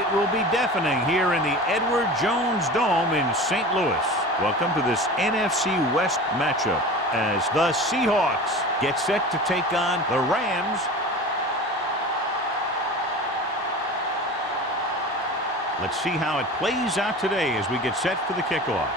It will be deafening here in the Edward Jones Dome in St. Louis. Welcome to this NFC West matchup as the Seahawks get set to take on the Rams. Let's see how it plays out today as we get set for the kickoff.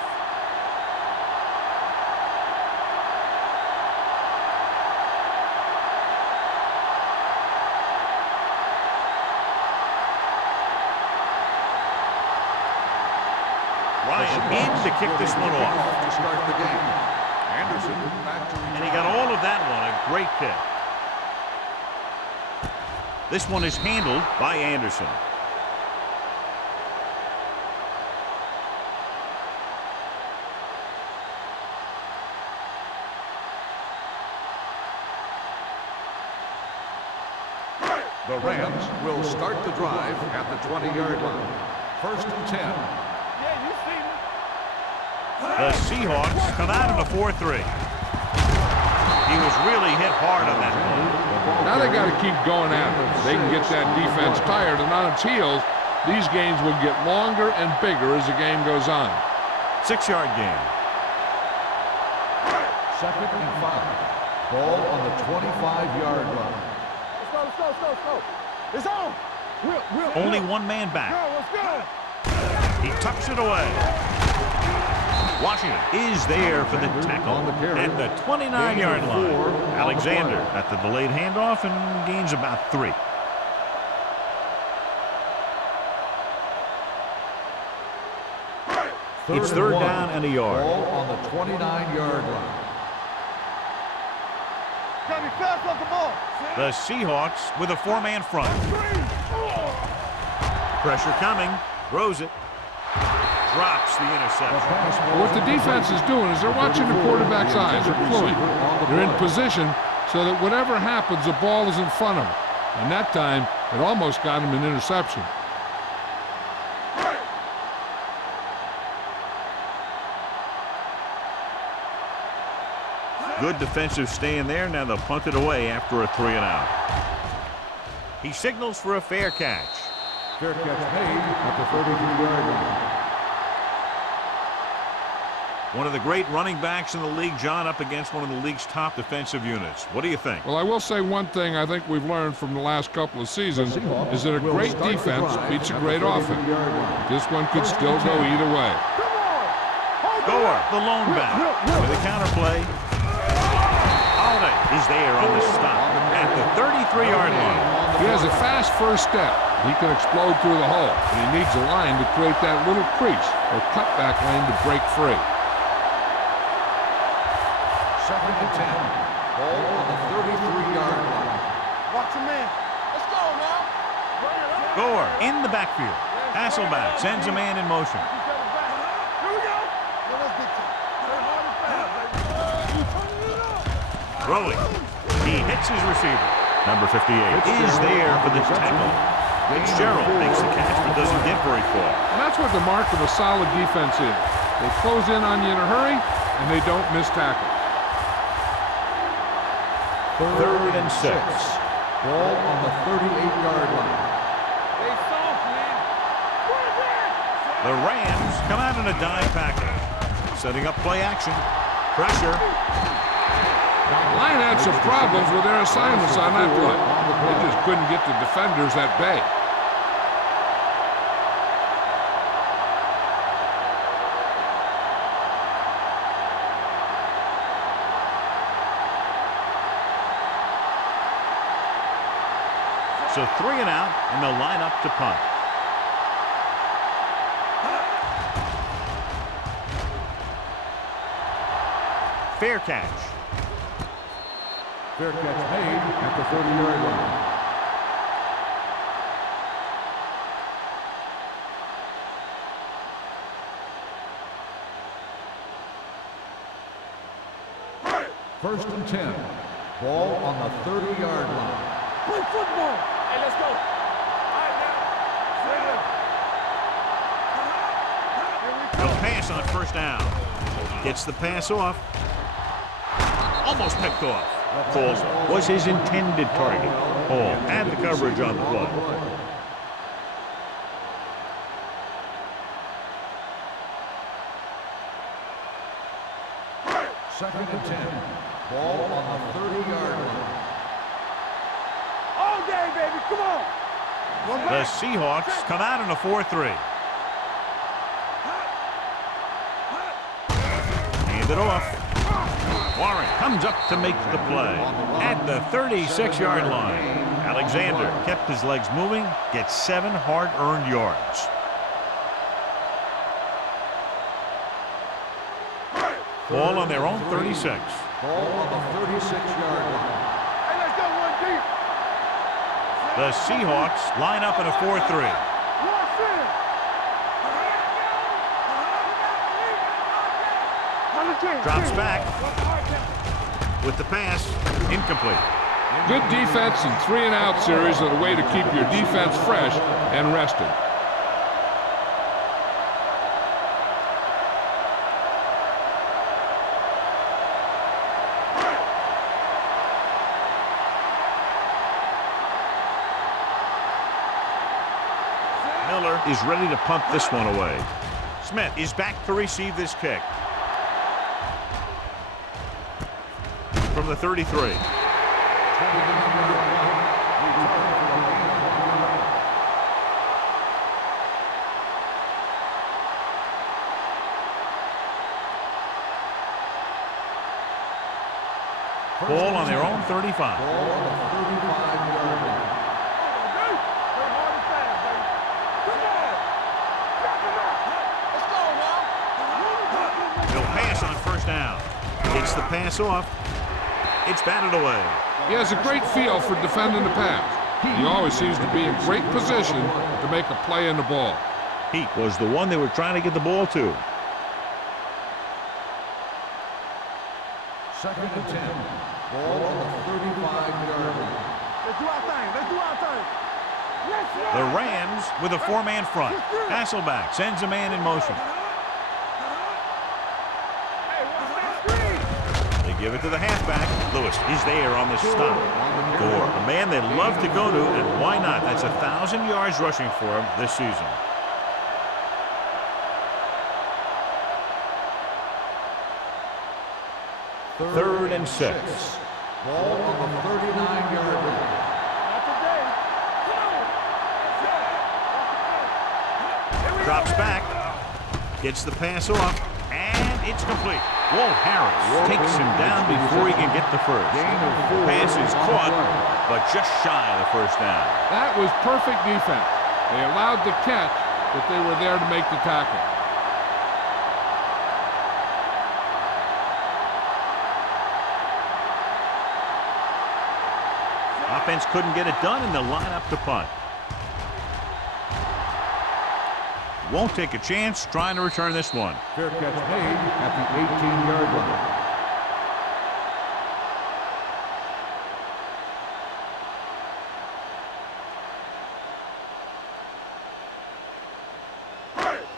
In to kick this one off. To start the game. Anderson back to and he got all of that one. A great kick. This one is handled by Anderson. The Rams will start the drive at the 20-yard line. 1st and 10. The Seahawks come out in a 4-3. He was really hit hard on that one. Now they got to keep going at it. They can get that defense tired and on its heels. These games will get longer and bigger as the game goes on. 6-yard gain. 2nd and 5. Ball on the 25-yard line. Let's go. It's on. Only one man back. Let's go. He tucks it away. Washington is there for the tackle at the 29-yard line. Alexander at the delayed handoff and gains about 3. It's 3rd down and a yard. Ball on the 29-yard line. Gotta be fast off the ball. The Seahawks with a 4-man front. Pressure coming. Throws it. Drops the interception. What the defense is doing is they're watching the quarterback's eyes. They're fluent. They're in position so that whatever happens, the ball is in front of them. And that time, it almost got him an interception. Good defensive stand there. Now they'll punt it away after a 3-and-out. He signals for a fair catch. Fair catch made at the 33-yard line. One of the great running backs in the league, John, up against one of the league's top defensive units. What do you think? Well, I will say one thing I think we've learned from the last couple of seasons is that a great defense beats a great offense. This one could still go either way. Gore, the lone back, with a counterplay. Holiday is there on the stop at the 33-yard line. He has a fast first step. He can explode through the hole, but he needs a line to create that little crease or cutback lane to break free. 2nd and 10. Ball on the 33-yard line. Watch your man. Let's go now. Bring it up. Gore in the backfield. Hasselback sends a man in motion. Here we go. Let's get to it. Throwing. He hits his receiver. Number 58 is there for the tackle. Fitzgerald makes the catch but doesn't get very far. And that's what the mark of a solid defense is. They close in on you in a hurry, and they don't miss tackles. 3rd and 6. Ball on the 38-yard line. Stay soft, man. The Rams come out in a dime package. Setting up play action. Pressure. The line had some problems with their assignments on that play. They just couldn't get the defenders at bay. So 3-and-out, and they'll line up to punt. Fair catch. Fair catch made at the 30-yard line. First and 10. Ball on the 30-yard line. Play football. Hey, let's go. All right, now. He'll pass on 1st down. Gets the pass off. Almost picked off. Falls was his intended target. Hall had the coverage on the play. Second and 10. Ball on the 30-yard line. All day, baby. Come on. The Seahawks come out in a 4-3. Hand it off. Warren comes up to make the play at the 36-yard line. Alexander kept his legs moving, gets 7 hard-earned yards. Ball on their own 36. Ball on the 36-yard line. Hey, let's go one deep. The Seahawks line up in a 4-3. Drops back with the pass, incomplete. Good defense and 3-and-out series are the way to keep your defense fresh and rested. Miller is ready to punt this one away. Smith is back to receive this kick. From the 33. Ball on their own 35. Ball on the 35-yard line. He'll pass on first down. Gets the pass off. It's batted away. He has a great feel for defending the pass. He always seems to be in great position to make a play in the ball. He was the one they were trying to get the ball to. Second and 10. Ball on the 35-yard line. Let's do our thing. Let's do our thing. Let's go. The Rams with a 4-man front. Hasselback sends a man in motion. They give it to the halfback. Lewis is there on the stop. Gore, a man they love to go to, and why not? That's 1,000 yards rushing for him this season. Third and 6. Ball on the 39-yard line. Drops back. Gets the pass off. And it's complete. Walt Harris takes him down before he can get the first. The pass is caught, but just shy of the first down. That was perfect defense. They allowed the catch, but they were there to make the tackle. Offense couldn't get it done, and they'll line up to punt. Won't take a chance trying to return this one. Fair catch made at the 18-yard line.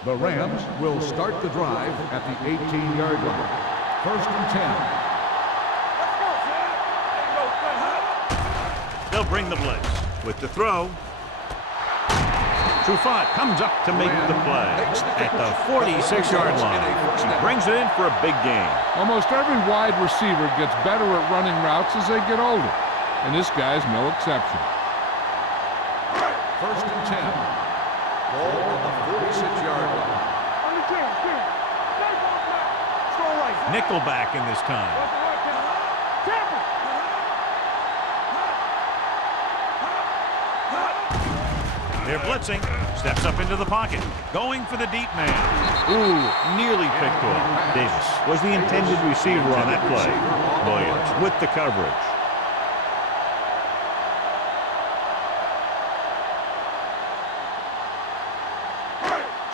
The Rams will start the drive at the 18-yard line. First and 10. They'll bring the blitz. With the throw, Trufant comes up to make the play at the 46-yard line. He brings it in for a big gain. Almost every wide receiver gets better at running routes as they get older, and this guy's no exception. First and 10. Ball on the 46-yard line. Nickelback in this time. They're blitzing. Steps up into the pocket. Going for the deep man. Ooh, nearly picked off. Davis was the intended receiver on that play. Williams with the coverage.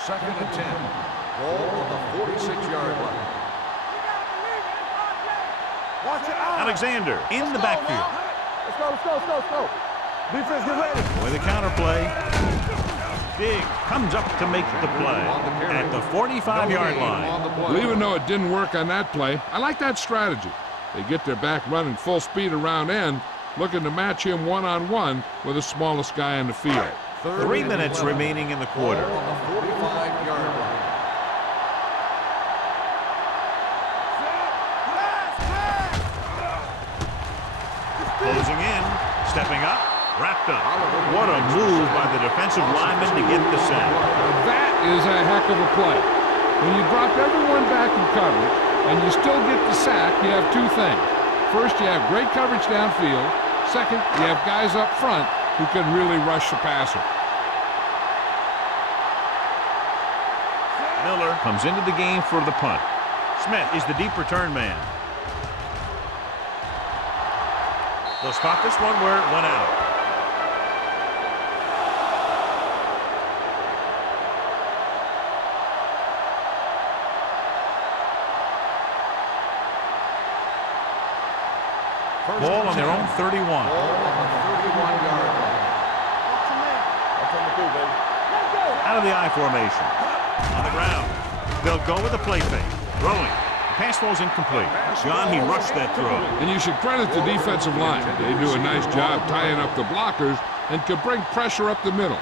Second and 10. Ball on the 46-yard line. Alexander in the backfield. Let's go, let's go, let's go, let's go. Defense, get ready. With a counterplay. Big comes up to make the play at the 45-yard line. Well, even though it didn't work on that play, I like that strategy. They get their back running full speed around end, looking to match him one-on-one with the smallest guy on the field. 3 minutes remaining in the quarter. On the 45-yard line. Wrapped up. What a move by the defensive lineman to get the sack. That is a heck of a play. When you drop everyone back in coverage and you still get the sack, you have two things. First, you have great coverage downfield. Second, you have guys up front who can really rush the passer. Miller comes into the game for the punt. Smith is the deep return man. They'll stop this one where it went out. Ball on their own 31. Ball on the 31-yard line. Out of the I formation. On the ground. They'll go with a play fake. Throwing. The pass falls incomplete. John, he rushed that throw. And you should credit the defensive line. They do a nice job tying up the blockers and can bring pressure up the middle.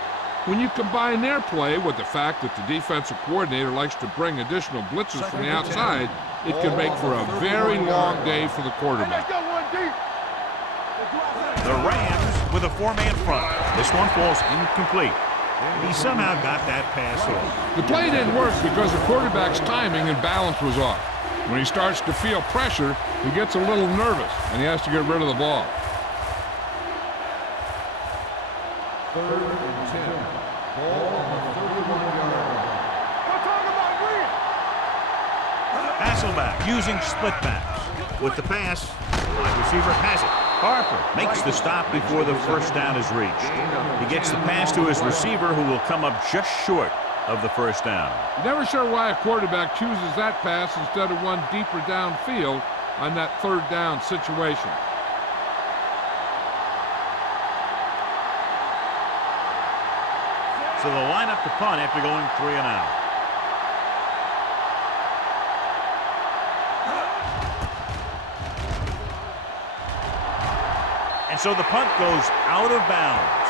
When you combine their play with the fact that the defensive coordinator likes to bring additional blitzes from the outside, it can make for a very long day for the quarterback. The Rams with a four-man front. This one falls incomplete. He somehow got that pass off. The play didn't work because the quarterback's timing and balance was off. When he starts to feel pressure, he gets a little nervous, and he has to get rid of the ball. 3rd and 10. Ball on the 31-yard line. Hasselback using split backs. With the pass, the wide receiver has it. Harper makes the stop before the first down is reached. He gets the pass to his receiver, who will come up just short of the first down. Never sure why a quarterback chooses that pass instead of one deeper downfield on that 3rd down situation. So they'll line up the punt after going 3 and out. And so the punt goes out of bounds.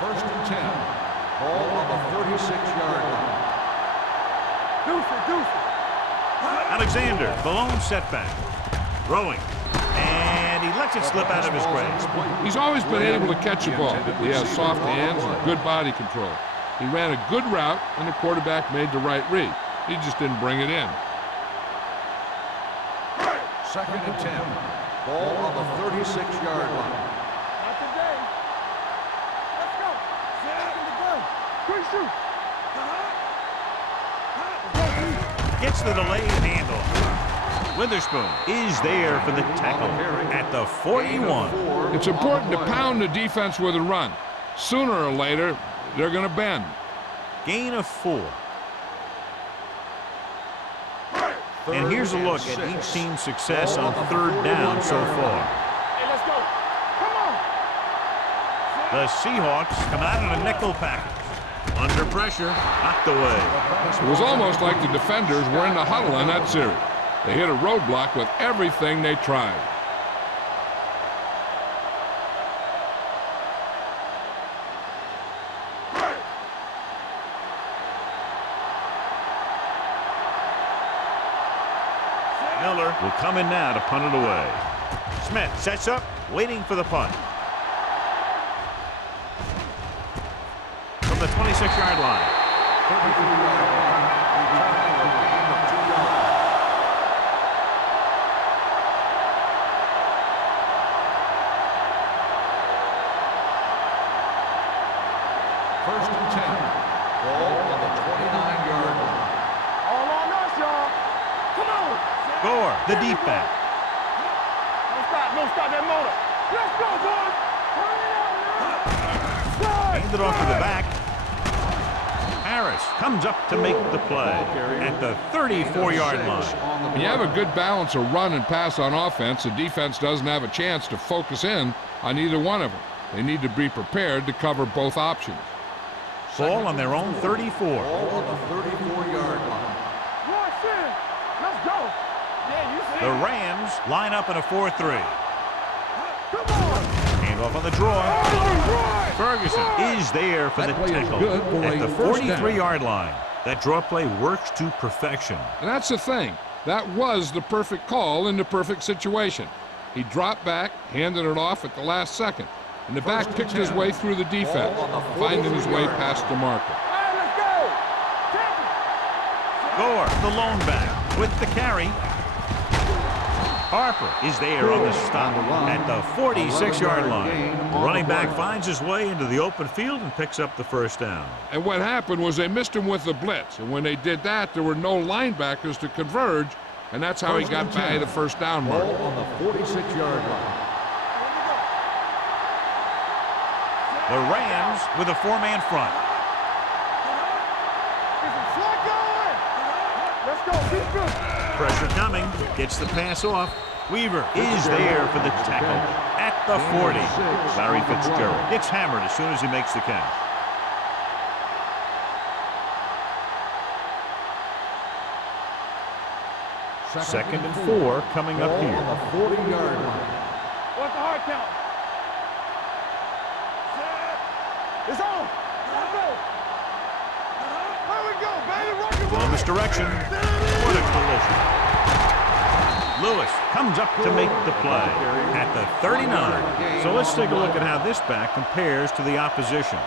First and 10. Ball on the 36-yard line. Alexander, the lone setback. Throwing. And he lets it slip out of his grasp. He's always been able to catch a ball. He has soft hands and good body control. He ran a good route, and the quarterback made the right read. He just didn't bring it in. 2nd and 10. Ball on the 36-yard line. Not today. Let's go. Second to go. Quick shoot. Gets the delayed handoff. Witherspoon is there for the tackle at the 41. It's important to pound the defense with a run. Sooner or later, they're going to bend. Gain of 4. And here's a look at each team's success on 3rd down so far. Hey, let's go. Come on. The Seahawks come out in a nickel package. Under pressure, knocked away. It was almost like the defenders were in the huddle in that series. They hit a roadblock with everything they tried. Miller will come in now to punt it away. Smith sets up, waiting for the punt. From the 26-yard line. 33-yard line. Returning a gain of 2 yards. First and 10. Ball on the 29-yard line. All on us, y'all. Come on. Gore, the deep back. Don't stop that motor. Let's go, boys. Handed off to the back. Harris comes up to make the play at the 34-yard line. When you have a good balance of run and pass on offense, the defense doesn't have a chance to focus in on either one of them. They need to be prepared to cover both options. Ball on their own 34. Ball on the 34-yard line. Let's go. Yeah, you see. The Rams line up in a 4-3. Come on. And Off on the draw. Ferguson is there for the That play is tackle good for at a the first down. 43-yard line. That draw play works to perfection. And that's the thing. That was the perfect call in the perfect situation. He dropped back, handed it off at the last second, and the back picked his way through the defense, finding his way past the marker. All right, let's go. Gore, the lone back, with the carry. Harper is there on the stop at the 46-yard line. The running back finds his way into the open field and picks up the first down. And what happened was they missed him with the blitz, and when they did that, there were no linebackers to converge, and that's how he got by the first down mark. Ball on the 46-yard line. The Rams with a four-man front. Let's go. Keep good. Pressure coming, gets the pass off. Weaver is there for the tackle at the 40. Larry Fitzgerald gets hammered as soon as he makes the catch. Second and 4 coming up here. On the 40-yard line. What's the hard count? It's on. Let's go. There we go, baby. Rock and roll. On this direction. What a collision. Lewis comes up to make the play at the 39. So let's take a look at how this back compares to the opposition.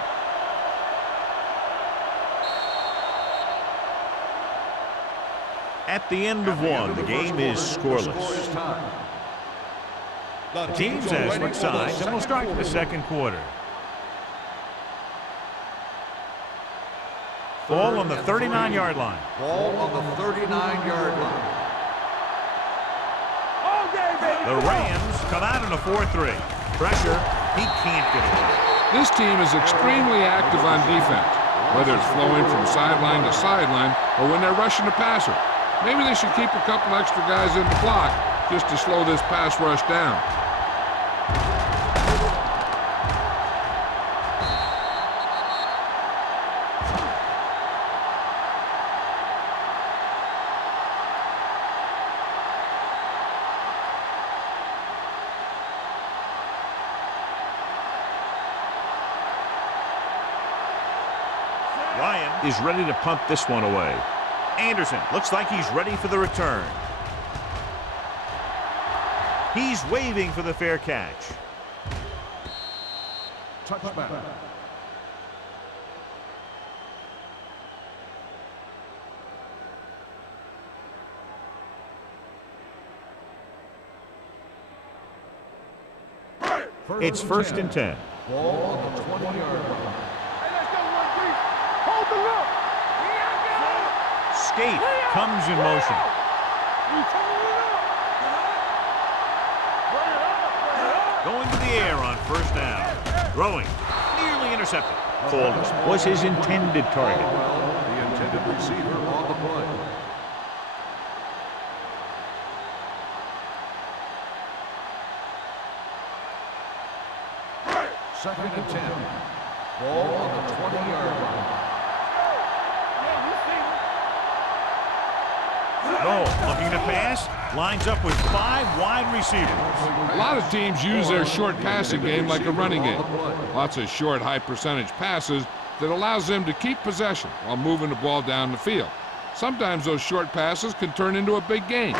At the end of one, the game is scoreless. The teams as switch sides, and we'll start the second quarter. Ball on the 39-yard line. Ball on the 39-yard line. All day, baby. The Rams come out in a 4-3. Pressure, he can't get away. This team is extremely active on defense, whether it's flowing from sideline to sideline or when they're rushing the passer. Maybe they should keep a couple extra guys in the block just to slow this pass rush down. Ryan is ready to punt this one away. Anderson looks like he's ready for the return. He's waving for the fair catch. Touchback. It's first and 10. Ball on the 20-yard line. Hey, let's go, 1-3. Hold the look. Skate comes in motion. Going to the air on first down. Throwing. Nearly intercepted. Fullness was his intended target. Well, the intended receiver on the play. Second and 10. Ball on the 20-yard line. Noel looking to pass. Lines up with 5 wide receivers. A lot of teams use their short passing game like a running game. Lots of short, high-percentage passes that allows them to keep possession while moving the ball down the field. Sometimes those short passes can turn into a big gain.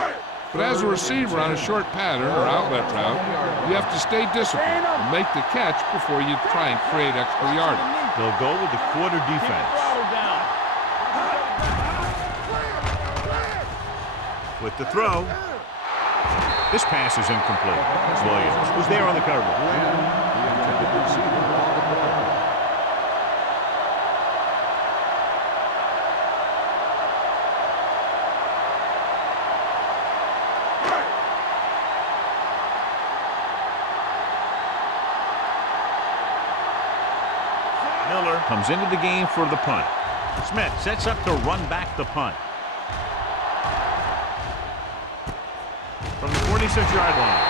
But as a receiver on a short pattern or outlet route, you have to stay disciplined and make the catch before you try and create extra yardage. They'll go with the quarter defense. With the throw. This pass is incomplete. Williams was there on the cover. The intended receiver on the play. Miller comes into the game for the punt. Smith sets up to run back the punt. From the 46-yard line.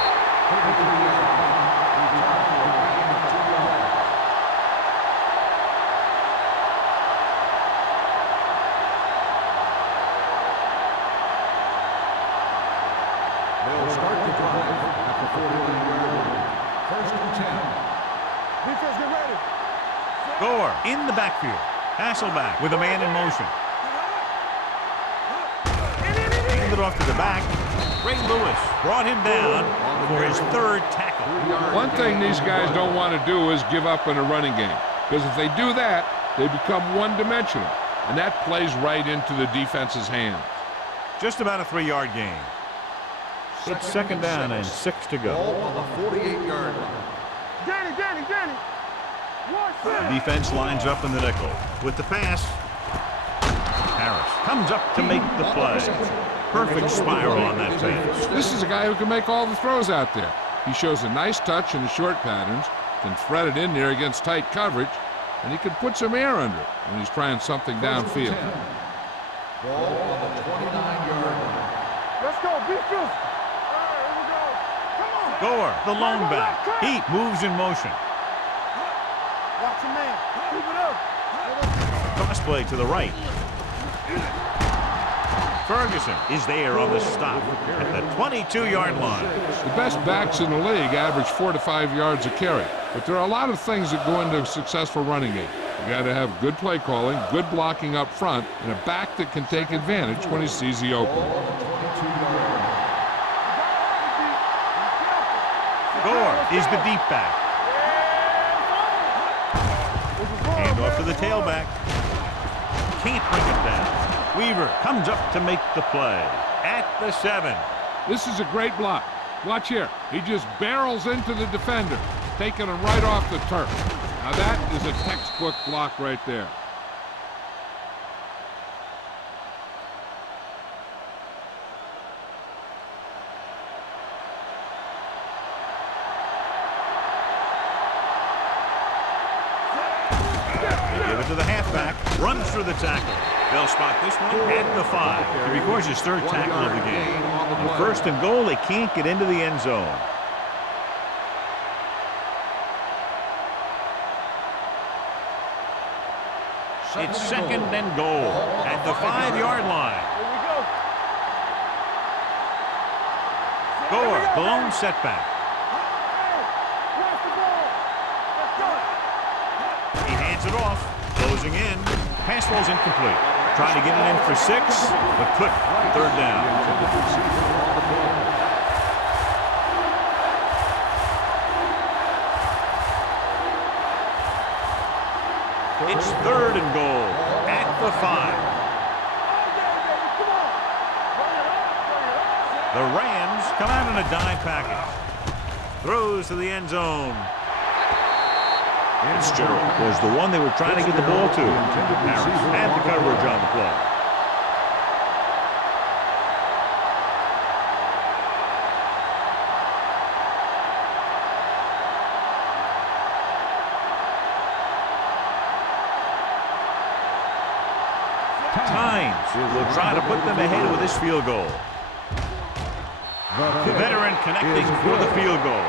They'll start the drive at the 49-yard line. First and 10. Gore in the backfield. Hasselback with a man in motion. Handed off to the back. Ray Lewis brought him down for his third tackle. One thing these guys don't want to do is give up in a running game, because if they do that, they become one-dimensional, and that plays right into the defense's hands. Just about a 3-yard gain. It's second down and 6 to go. Ball on the 48-yard line. Danny. The defense lines up in the nickel. With the pass, Harris comes up to make the play. Perfect spiral on that pass. This is a guy who can make all the throws out there. He shows a nice touch in the short patterns, can thread it in there against tight coverage, and he can put some air under it when he's trying something downfield. Ball on the 29-yard line. Let's go. Be fierce. All right, here we go. Come on. Gore, the lone back. He moves in motion. Watch your man. Keep it up. Cross play to the right. Ferguson is there on the stop at the 22-yard line. The best backs in the league average 4 to 5 yards a carry, but there are a lot of things that go into a successful running game. You got to have good play calling, good blocking up front, and a back that can take advantage when he sees the opening. Gore is the deep back. Hand off to the tailback. Can't bring it down. Weaver comes up to make the play at the 7. This is a great block. Watch here. He just barrels into the defender, taking him right off the turf. Now that is a textbook block right there. They give it to the halfback. Runs through the tackle. They'll spot this one at the 5. He records his third tackle of the game. On 1st and goal, they can't get into the end zone. It's 2nd and goal at the 5-yard line. Here we go. Gore, the lone setback. Watch the ball. Let's go. He hands it off. Closing in. Pass ball's incomplete. Trying to get it in for 6, but couldn't. 3rd down. It's 3rd and goal at the 5. The Rams come out in a dime package. Throws to the end zone. Fitzgerald was the one they were trying to get the ball to. Harris had the coverage on the play. Tynes will try to put them ahead with this field goal. The veteran connecting for the field goal.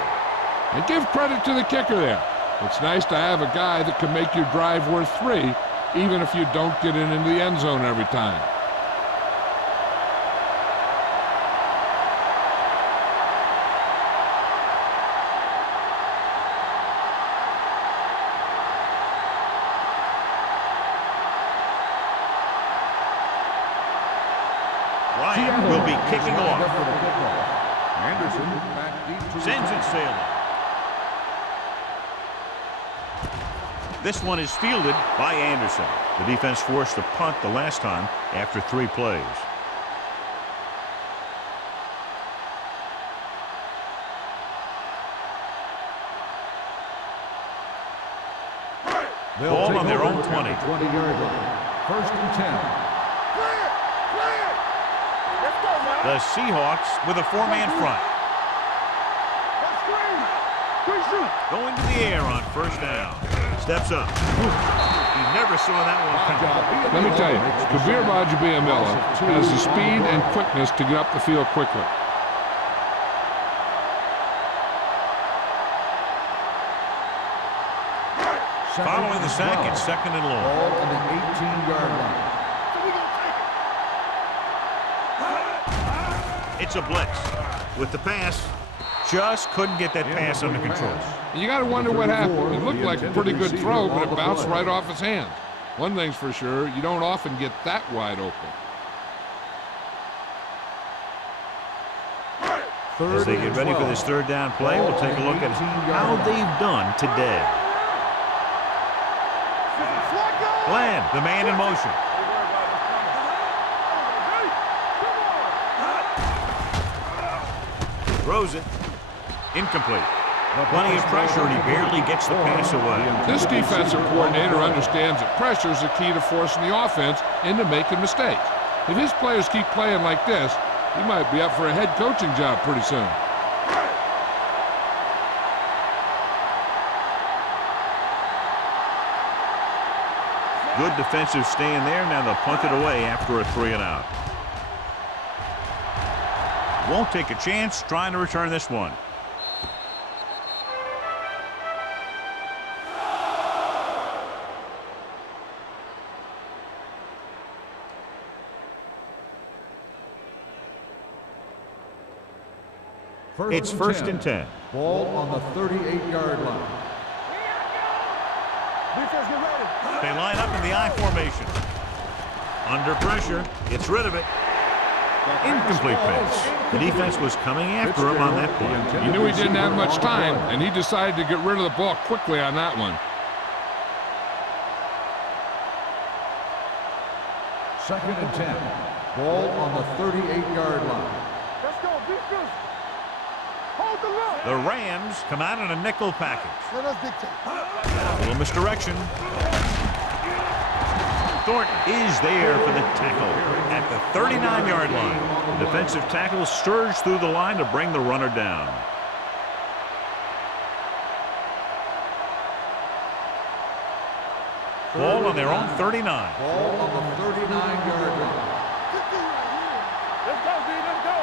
And give credit to the kicker there. It's nice to have a guy that can make your drive worth 3, even if you don't get it into the end zone every time. Ryan will be kicking off. Anderson back deep to Sends it sailing. This one is fielded by Anderson. The defense forced to punt the last time after 3 plays. Ball on their own 20. 20-yard line. 1st and 10. Clear. Let's go, man. The Seahawks with a 4-man front. Let's screen. Quick shoot. Going to the air on 1st down. Steps up. He never saw that one coming. Let me tell you, Kabir Bajabiamila has the speed and quickness to get up the field quickly. Following the sack, it's 2nd and long. Ball on the 18-yard line. It's a blitz. With the pass, Just couldn't get that pass under control. And you got to wonder what happened. It looked like a pretty good throw, but it bounced right off his hands. One thing's for sure, you don't often get that wide open. As they get ready for this third down play, we'll take a look at how they've done today. Glenn, the man in motion. Throws it. Incomplete. Plenty of pressure, and he barely gets the pass away. This defensive coordinator understands that pressure is the key to forcing the offense into making mistakes. If his players keep playing like this, he might be up for a head coaching job pretty soon. Good defensive stand there. Now they'll punt it away after a 3-and-out. Won't take a chance trying to return this one. It's first and 10. Ball on the 38-yard line. Defense, get ready. They line up in the I formation. Under pressure, gets rid of it. Incomplete pass. The defense was coming after him on that play. He knew he didn't have much time, and he decided to get rid of the ball quickly on that one. Second and 10. Ball on the 38-yard line. Let's go, defense. Hold the look. The Rams come out in a nickel package. Let us dictate. A little misdirection. Thornton is there for the tackle at the 39-yard line. The defensive tackle surged through the line to bring the runner down. Ball on their own 39. Ball on the 39-yard line. Let's go, D. Let's go.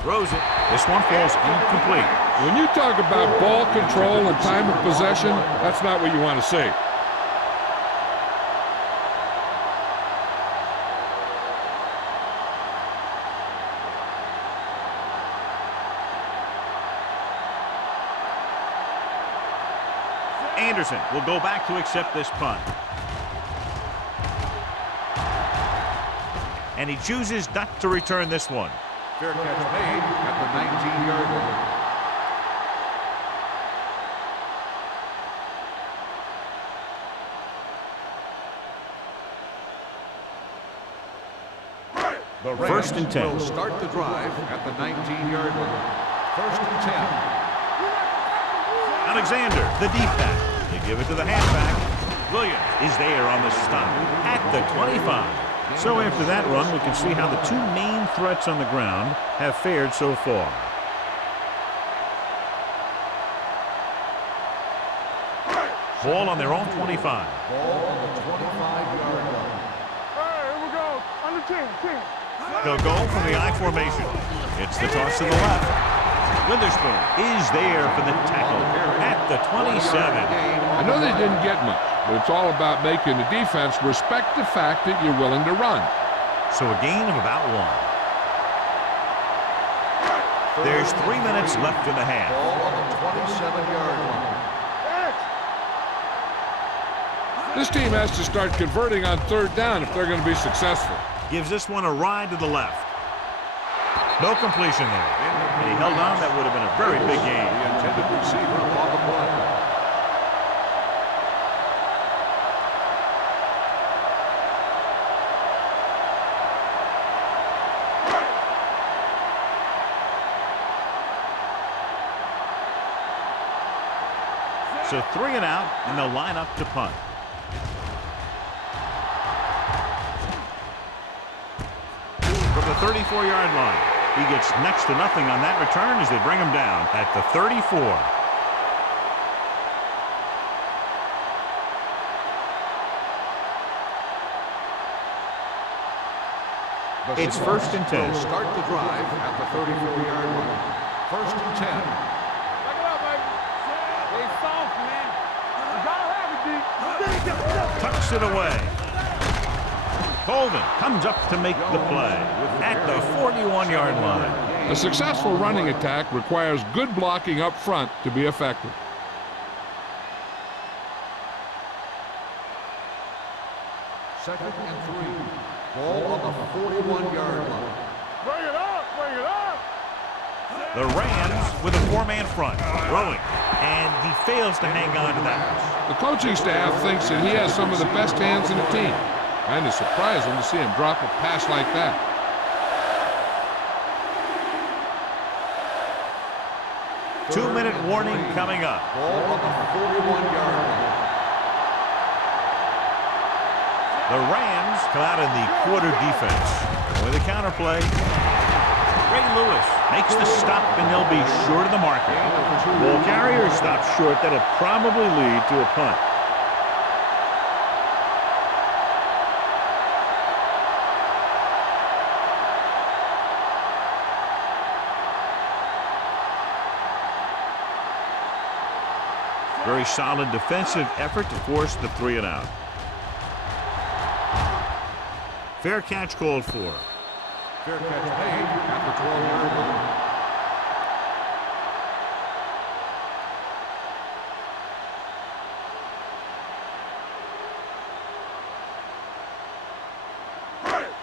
Throws it. This one falls incomplete. When you talk about ball control and time of possession, that's not what you want to see. Anderson will go back to accept this punt. And he chooses not to return this one. Fair catch made at the 19-yard line. The Rams First and 10. will start the drive at the 19-yard line. First and 10. Alexander, the deep back. You give it to the halfback. Williams is there on the stop at the 25. So after that run, we can see how the two main threats on the ground have fared so far. Ball on their own 25. Ball on the 25-yard line. Hey, here we go. Under 10, 10. They'll go from the I formation. It's the toss to the left. Witherspoon is there for the tackle at the 27. I know they didn't get much, but it's all about making the defense respect the fact that you're willing to run. So a gain of about 1. There's 3 minutes left in the half. Ball on the 27-yard line. This team has to start converting on third down if they're going to be successful. Gives this one a ride to the left. No completion there. And he held on. That would have been a very big gain. The intended receiver on the play. So 3 and out, and they'll line up to punt. From the 34-yard line, he gets next to nothing on that return as they bring him down at the 34. It's first and 10. Will start the drive at the 34-yard line. First and 10. Back it up, baby. Stay soft, man. You gotta have it, D. Tucks it away. Colvin comes up to make the play at the 41-yard line. A successful running attack requires good blocking up front to be effective. Second and 3. Ball on the 41-yard line. Bring it up! Bring it up! The Rams with a 4-man front, throwing, and he fails to hang on to that. The coaching staff thinks that he has some of the best hands in the team. Kind of surprising to see him drop a pass like that. Two-minute warning coming up. Ball on the 41-yard line. The Rams come out in the quarter defense. With a counterplay, Ray Lewis makes the stop, and they'll be short of the marker. Ball carrier stops short. That'll probably lead to a punt. Very solid defensive effort to force the 3 and out. Fair catch called for. Fair catch made at the 12-yard line.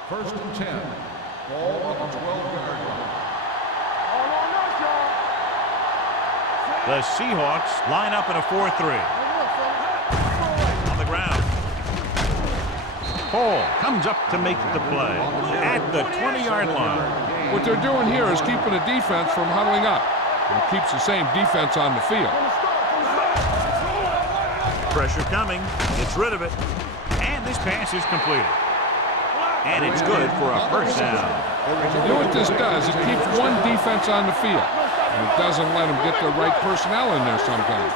First and 10. Ball on the 12-yard line. All on us, y'all! The Seahawks line up in a 4-3. On the ground. Paul comes up to make the play at the 20-yard line. What they're doing here is keeping the defense from huddling up. It keeps the same defense on the field. Pressure coming. Gets rid of it. And this pass is completed. And it's good for a first down. You know what this does? It keeps one defense on the field. And it doesn't let them get the right personnel in there sometimes.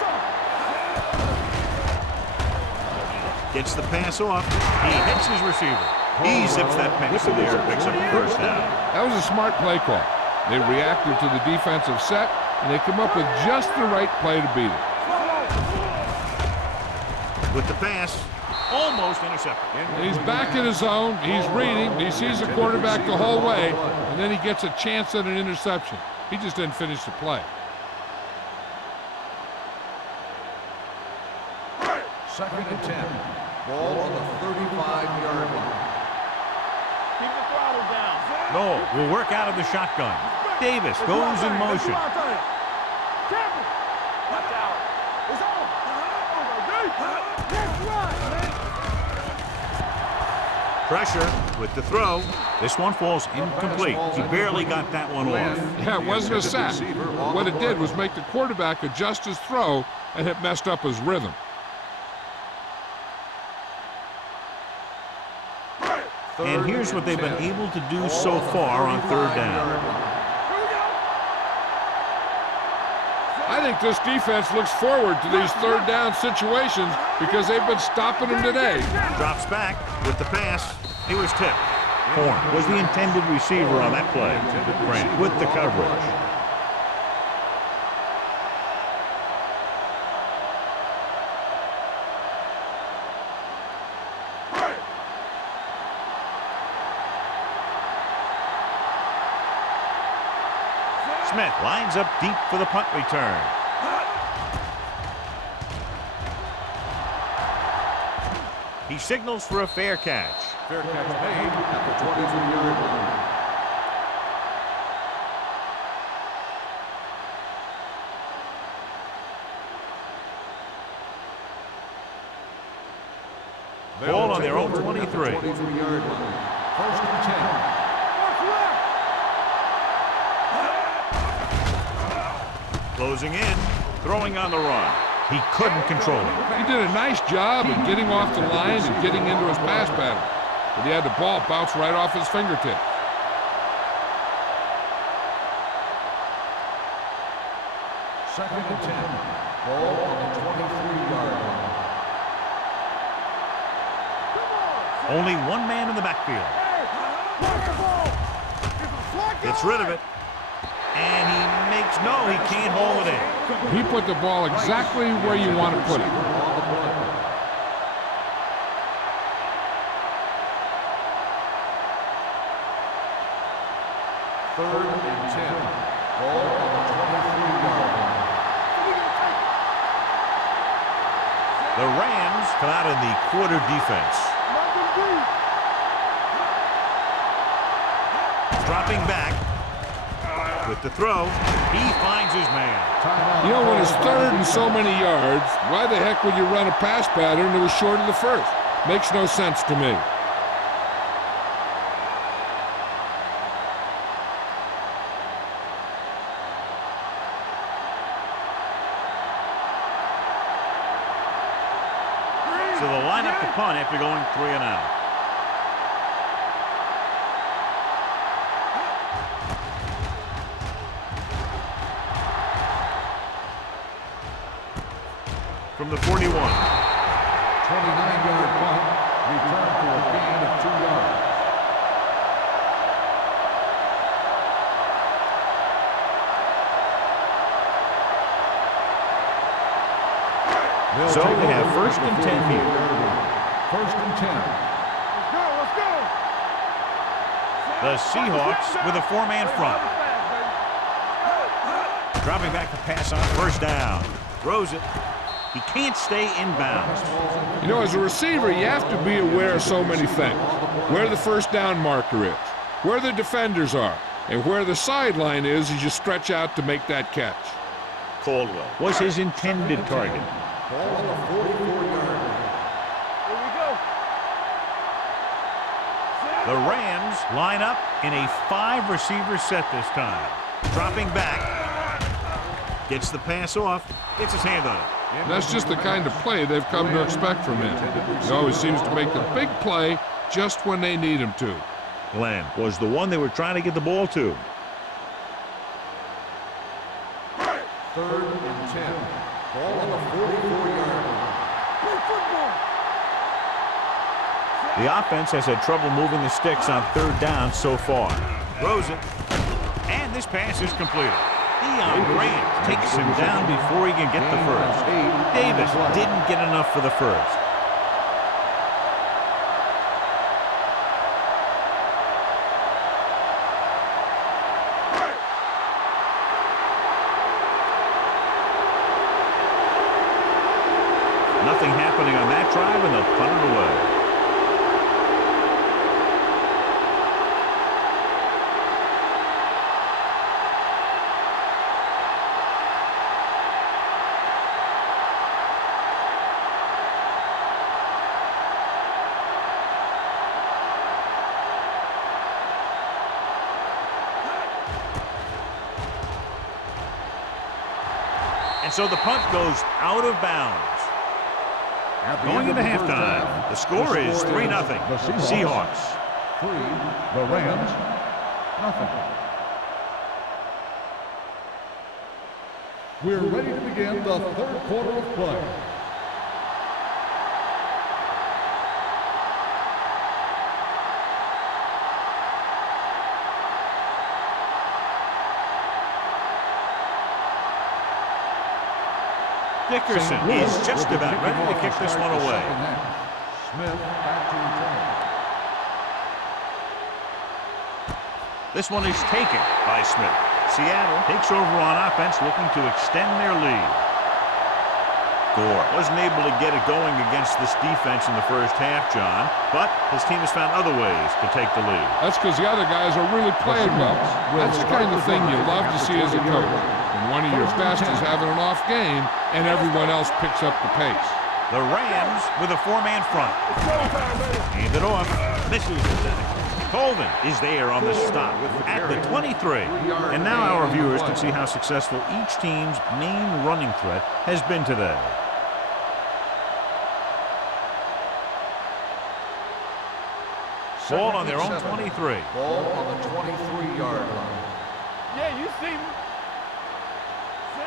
Gets the pass off. He hits his receiver. He zips that pass in there and picks up the first down. That was a smart play call. They reacted to the defensive set, and they come up with just the right play to beat it. With the pass, almost intercepted. And he's back in his zone. He's reading. He sees the quarterback the whole way, and then he gets a chance at an interception. He just didn't finish the play. Second and 10. Ball on the 35-yard line. Keep the throttle down. No, will work out of the shotgun. Davis goes in motion. Watch out. It's on. Let's run, man. Pressure with the throw. This one falls incomplete. He barely got that one off. Yeah, it wasn't a sack. What it did was make the quarterback adjust his throw, and it messed up his rhythm. And here's what they've been able to do so far on third down. I think this defense looks forward to these third down situations because they've been stopping them today. Drops back with the pass. It was tipped. Horn was the intended receiver on that play. Grant with the coverage. Smith lines up deep for the punt return. He signals for a fair catch. Fair catch made at the 23-yard line. Ball on their own 23. 23-yard line. First and 10. Closing in, throwing on the run. He couldn't control it. He did a nice job of getting off the line and getting into his pass pattern. But he had the ball bounce right off his fingertips. Second and 10. Ball on the 23-yard line. Only one man in the backfield. Gets rid of it. And he makes, no, he can't hold it in. He put the ball exactly where you want to put it. Third and 10. Ball on the 23-yard line. The Rams come out in the quarter defense. Dropping back with the throw. He finds his man. You know, when it's third and so many yards, why the heck would you run a pass pattern that was short of the first? Makes no sense to me. So they'll line up the punt after going 3 and out. From the 41. 29-yard punt, return for a gain of 2 yards. So they have first and 10 here. First and 10. Let's go. The Seahawks with a 4-man front. Dropping back to pass on first down. Throws it. He can't stay inbounds. You know, as a receiver, you have to be aware of so many things. Where the first down marker is, where the defenders are, and where the sideline is as you stretch out to make that catch. Caldwell was his intended target. Ball on the 44-yard line. Here we go. The Rams line up in a 5-receiver set this time. Dropping back. Gets the pass off. Gets his hand on it. And that's just the kind of play they've come to expect from him. He always seems to make the big play just when they need him to. Glenn was the one they were trying to get the ball to. Third and 10. Ball on the 44-yard line. Play football. The offense has had trouble moving the sticks on third down so far. Throws it. And this pass is completed. Deion Grant takes him down before he can get the first. Davis didn't get enough for the first. Nothing happening on that drive, and they'll punt it away. And so the punt goes out of bounds. Going into halftime, the score is 3-0. Seahawks. 3, the Rams, nothing. We're ready to begin the third quarter of play. Dickerson is just about ready to kick this one away. Smith back to return. This one is taken by Smith. Seattle takes over on offense, looking to extend their lead. Gore wasn't able to get it going against this defense in the first half, John, but his team has found other ways to take the lead. That's because the other guys are really playing well. That's the kind of thing you love to see as a coach. When one of your best is having an off game and everyone else picks up the pace. The Rams with a 4-man front. Hand it off. Misses it. Colvin is there on the stop at the 23. And now our viewers can see how successful each team's main running threat has been today. Ball on their own 23. Ball on the 23-yard line. Yeah, you see me.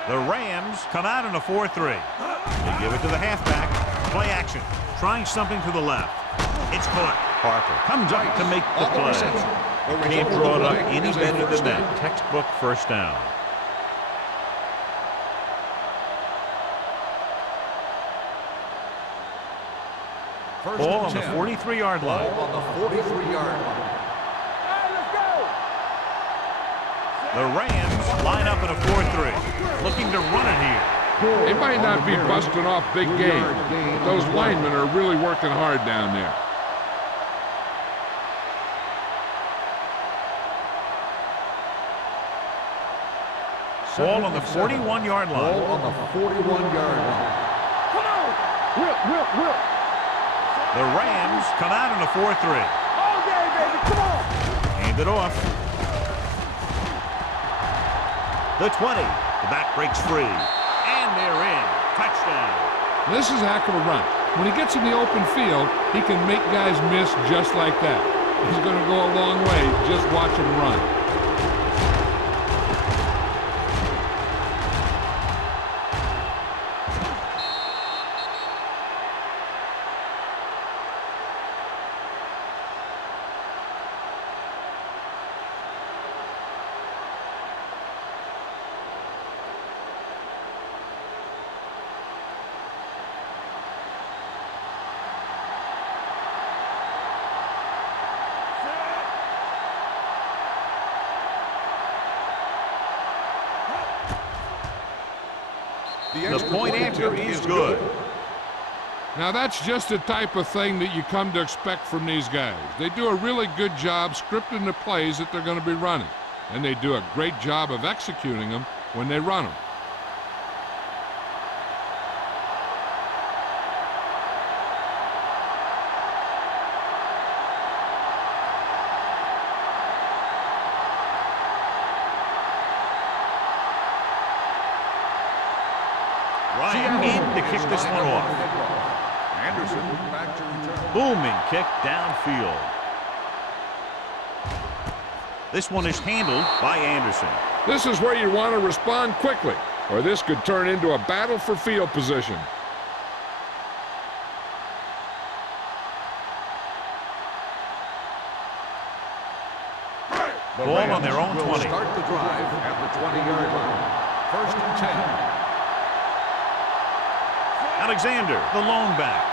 The Rams come out in a 4-3. They give it to the halfback. Play action. Trying something to the left. It's caught. Parker comes up to make the play. Can't draw it up any better than that. Textbook first down. Ball on the 43-yard line. Ball on the 43-yard line. All right, let's go. The Rams line up in a 4-3, looking to run it here. They might not be busting off big game, but those linemen are really working hard down there. Ball on the 41-yard line. Ball on the 41-yard line. Come on! Whip. The Rams come out in a 4-3. All day, baby. Come on! Hand it off. The 20. The back breaks free. And they're in. Touchdown. This is a heck of a run. When he gets in the open field, he can make guys miss just like that. He's going to go a long way. Just watch him run. The point after is good. Now that's just the type of thing that you come to expect from these guys. They do a really good job scripting the plays that they're going to be running, and they do a great job of executing them when they run them. Ryan in to kick this one off. Anderson back to return. Booming kick downfield. This one is handled by Anderson. This is where you want to respond quickly, or this could turn into a battle for field position. The Ball Rams on their own will 20. Start the drive at the 20-yard line. 1st and 10. Alexander, the lone back.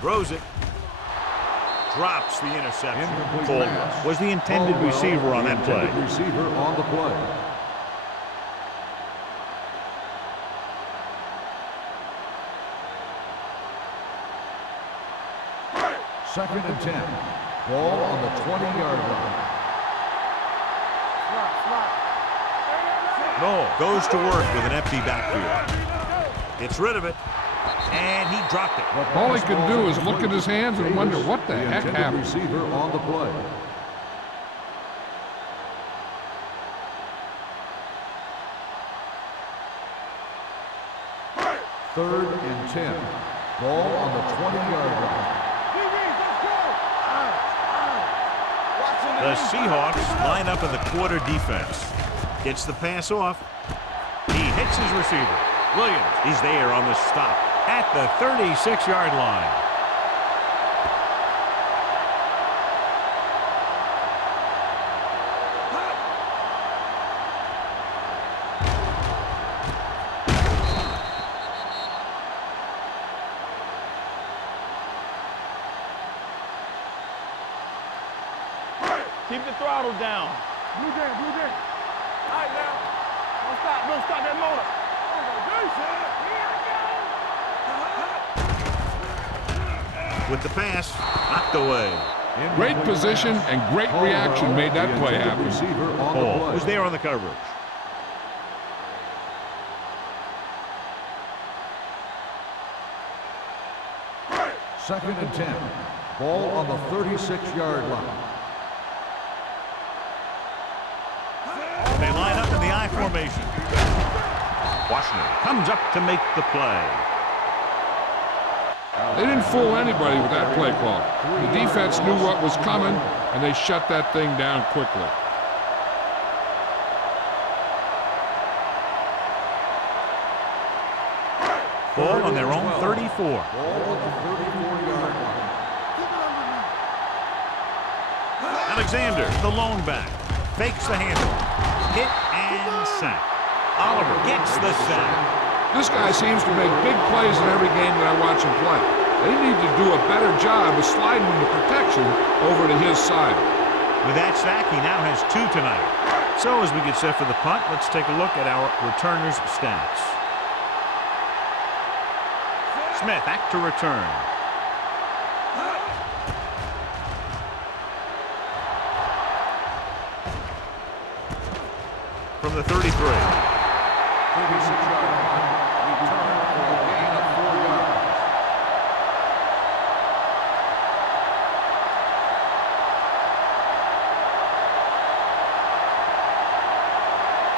Throws it. Drops the interception. Incomplete Caldwell pass. was the intended Caldwell, receiver on that the play. intended receiver on the play. Second and 10. Ball on the 20-yard line. No, goes to work with an empty backfield. Gets rid of it, and he dropped it. All he can do is look at his hands and wonder what the heck intended happened. receiver on the play. Third and 10. Ball on the 20-yard line. The Seahawks line up in the quarter defense. Gets the pass off. He hits his receiver. Williams is there on the stop at the 36-yard line. Keep the throttle down. Blue jam. All right, now. Don't stop that motor. With the pass, knocked away. Great position and great reaction made that play happen. Receiver on the Paul play. was there on the coverage. Second and 10. Ball on the 36-yard line. They line up in the I formation. Washington comes up to make the play. They didn't fool anybody with that play call. The defense knew what was coming, and they shut that thing down quickly. Ball on their own 34. Ball on the 34-yard line. Alexander, the lone back, fakes the handle. Hit and sack. Oliver gets the sack. This guy seems to make big plays in every game that I watch him play. They need to do a better job of sliding the protection over to his side. With that sack, he now has 2 tonight. So as we get set for the punt, let's take a look at our returners' stats. Smith back to return. From the 33. 36-yard punt. Return for a gain of 4 yards.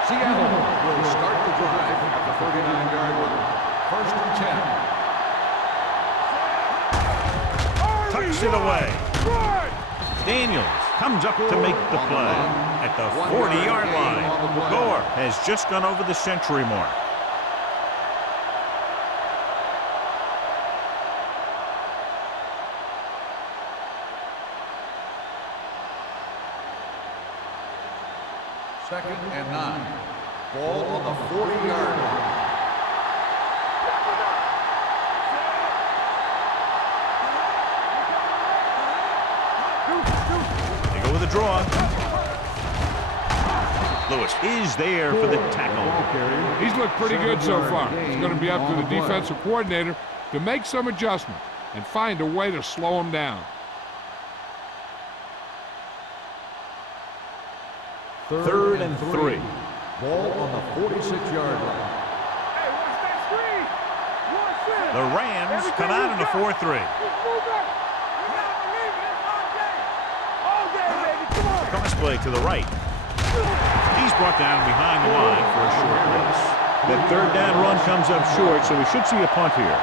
Seattle will start the drive at the 39-yard line. First and 10. Tucks it away. Daniels comes up to make the play at the 40-yard line. Gore has just gone over the century mark. Second and 9. Ball on the 40-yard line. They go with a draw. Lewis is there for the tackle. He's looked pretty good so far. It's going to be up to the defensive coordinator to make some adjustments and find a way to slow him down. Third and 3. Ball on the 46-yard line. The Rams come out in a 4-3. Cross play to the right. He's brought down behind the line for a short loss. That third down run comes up short, so we should see a punt here.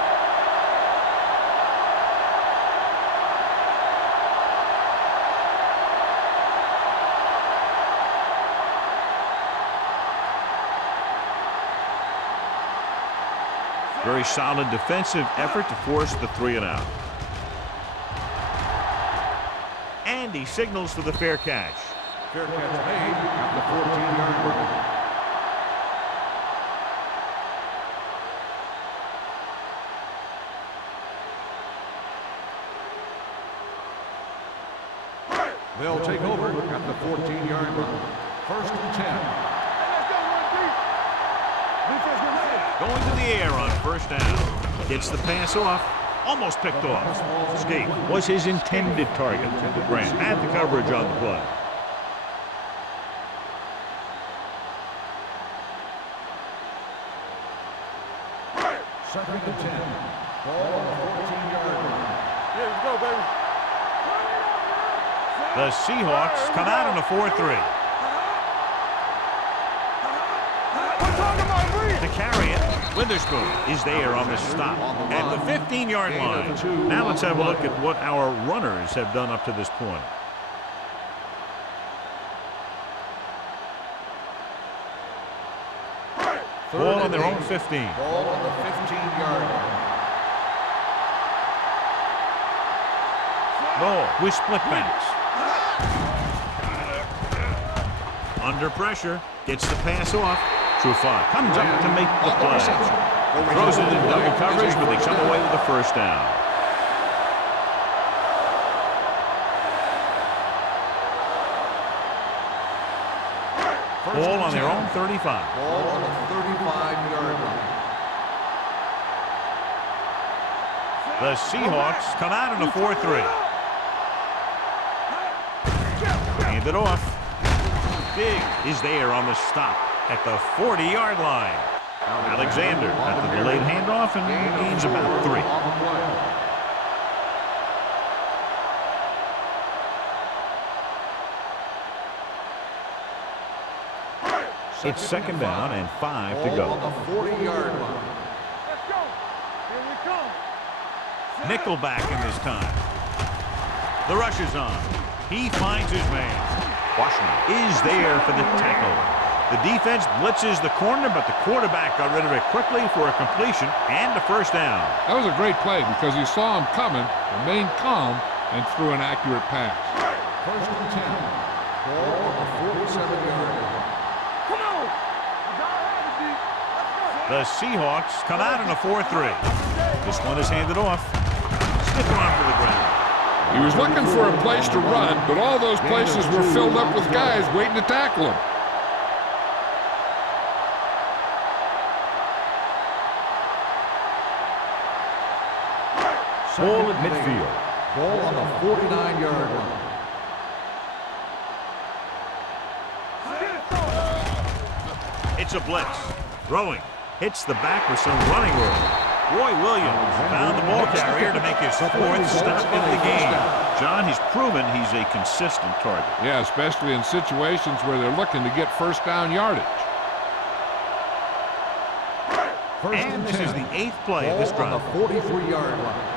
Very solid defensive effort to force the 3-and-out. And he signals for the fair catch. Fair catch made at the 14-yard line. They'll take over at the 14-yard line. First and 10. Going to the air on first down. Gets the pass off. Almost picked off. Escape was his intended target. Grant had the coverage on the play. Second and 10. Ball on the 14-yard line. Yeah, let's go, baby. The Seahawks come out in a 4-3. To carry it, Witherspoon is there on the stop at the 15-yard line. Now let's have a look at what our runners have done up to this point. Ball on their own 15. Ball on the 15-yard line. Ball with split backs. Under pressure, gets the pass off. Trufant comes up to make the play. Throws it in double coverage, but they come away with the first down. Ball on their own 35. Ball on the 35-yard line. The Seahawks come out in a 4-3. Hand it off. Big is there on the stop at the 40-yard line. Alexander at the delayed handoff and gains about 3. It's second down and 5 to go. On the 40-yard line. Let's go. Here we come. Nickelback in this time. The rush is on. He finds his man. Washington is there for the tackle. The defense blitzes the corner, but the quarterback got rid of it quickly for a completion and a first down. That was a great play because he saw him coming, remained calm, and threw an accurate pass. First and 10. Ball on the 47-yard line. Come on. The Seahawks come out in a 4-3. This one is handed off. Smith on for the ground. He was looking for a place to run, but all those places were filled up with guys waiting to tackle him. Ball at midfield. Ball on the 49-yard line. It's a blitz. Throwing. Hits the back with some running room. Roy Williams found the ball carrier to make his fourth stop in the game. John, he's proven he's a consistent target. Yeah, especially in situations where they're looking to get first down yardage. And this is the 8th play of this drive. On the 43-yard line.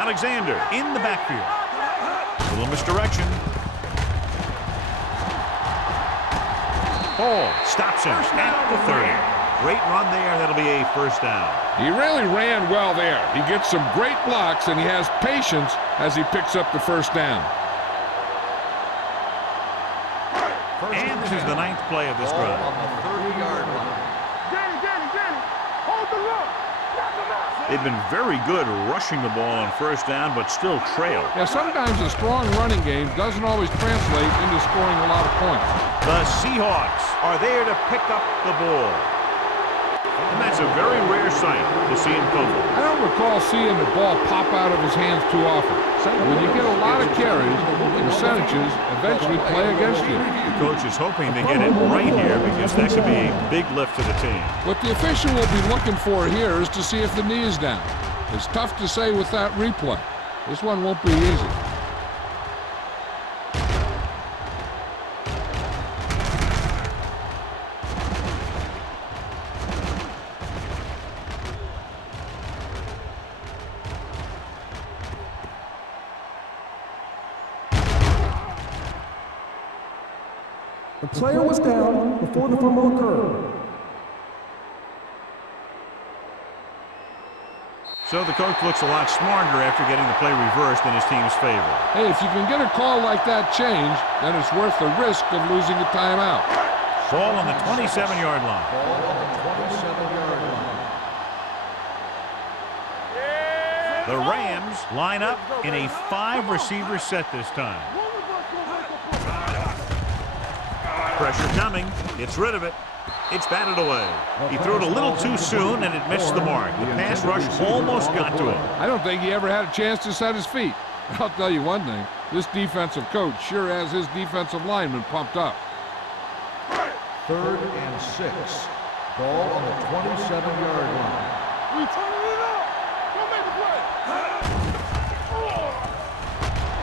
Alexander in the backfield. A little misdirection. Ball stops him at the 30. Great run there. That'll be a first down. He really ran well there. He gets some great blocks, and he has patience as he picks up the first down. And this is the 9th play of this drive. On the 30-yard line. Danny, hold the look. They've been very good rushing the ball on first down, but still trail. Yeah, sometimes a strong running game doesn't always translate into scoring a lot of points. The Seahawks are there to pick up the ball. And that's a very rare sight to see in football. I don't recall seeing the ball pop out of his hands too often. When you get a lot of carries, percentages eventually play against you. The coach is hoping they get it right here because that could be a big lift to the team. What the official will be looking for here is to see if the knee is down. It's tough to say with that replay. This one won't be easy. The player was down before the fumble occurred. So the coach looks a lot smarter after getting the play reversed in his team's favor. Hey, if you can get a call like that changed, then it's worth the risk of losing a timeout. Ball on the 27-yard line. Ball on the 27-yard line. The Rams line up in a 5-receiver set this time. Pressure coming. Gets rid of it. It's batted away. He threw it a little too soon, and it missed the mark. The pass rush almost got to him. I don't think he ever had a chance to set his feet. I'll tell you one thing. This defensive coach sure has his defensive linemen pumped up. 3rd and 6. Ball on the 27-yard line. We turning it up. Don't make the play.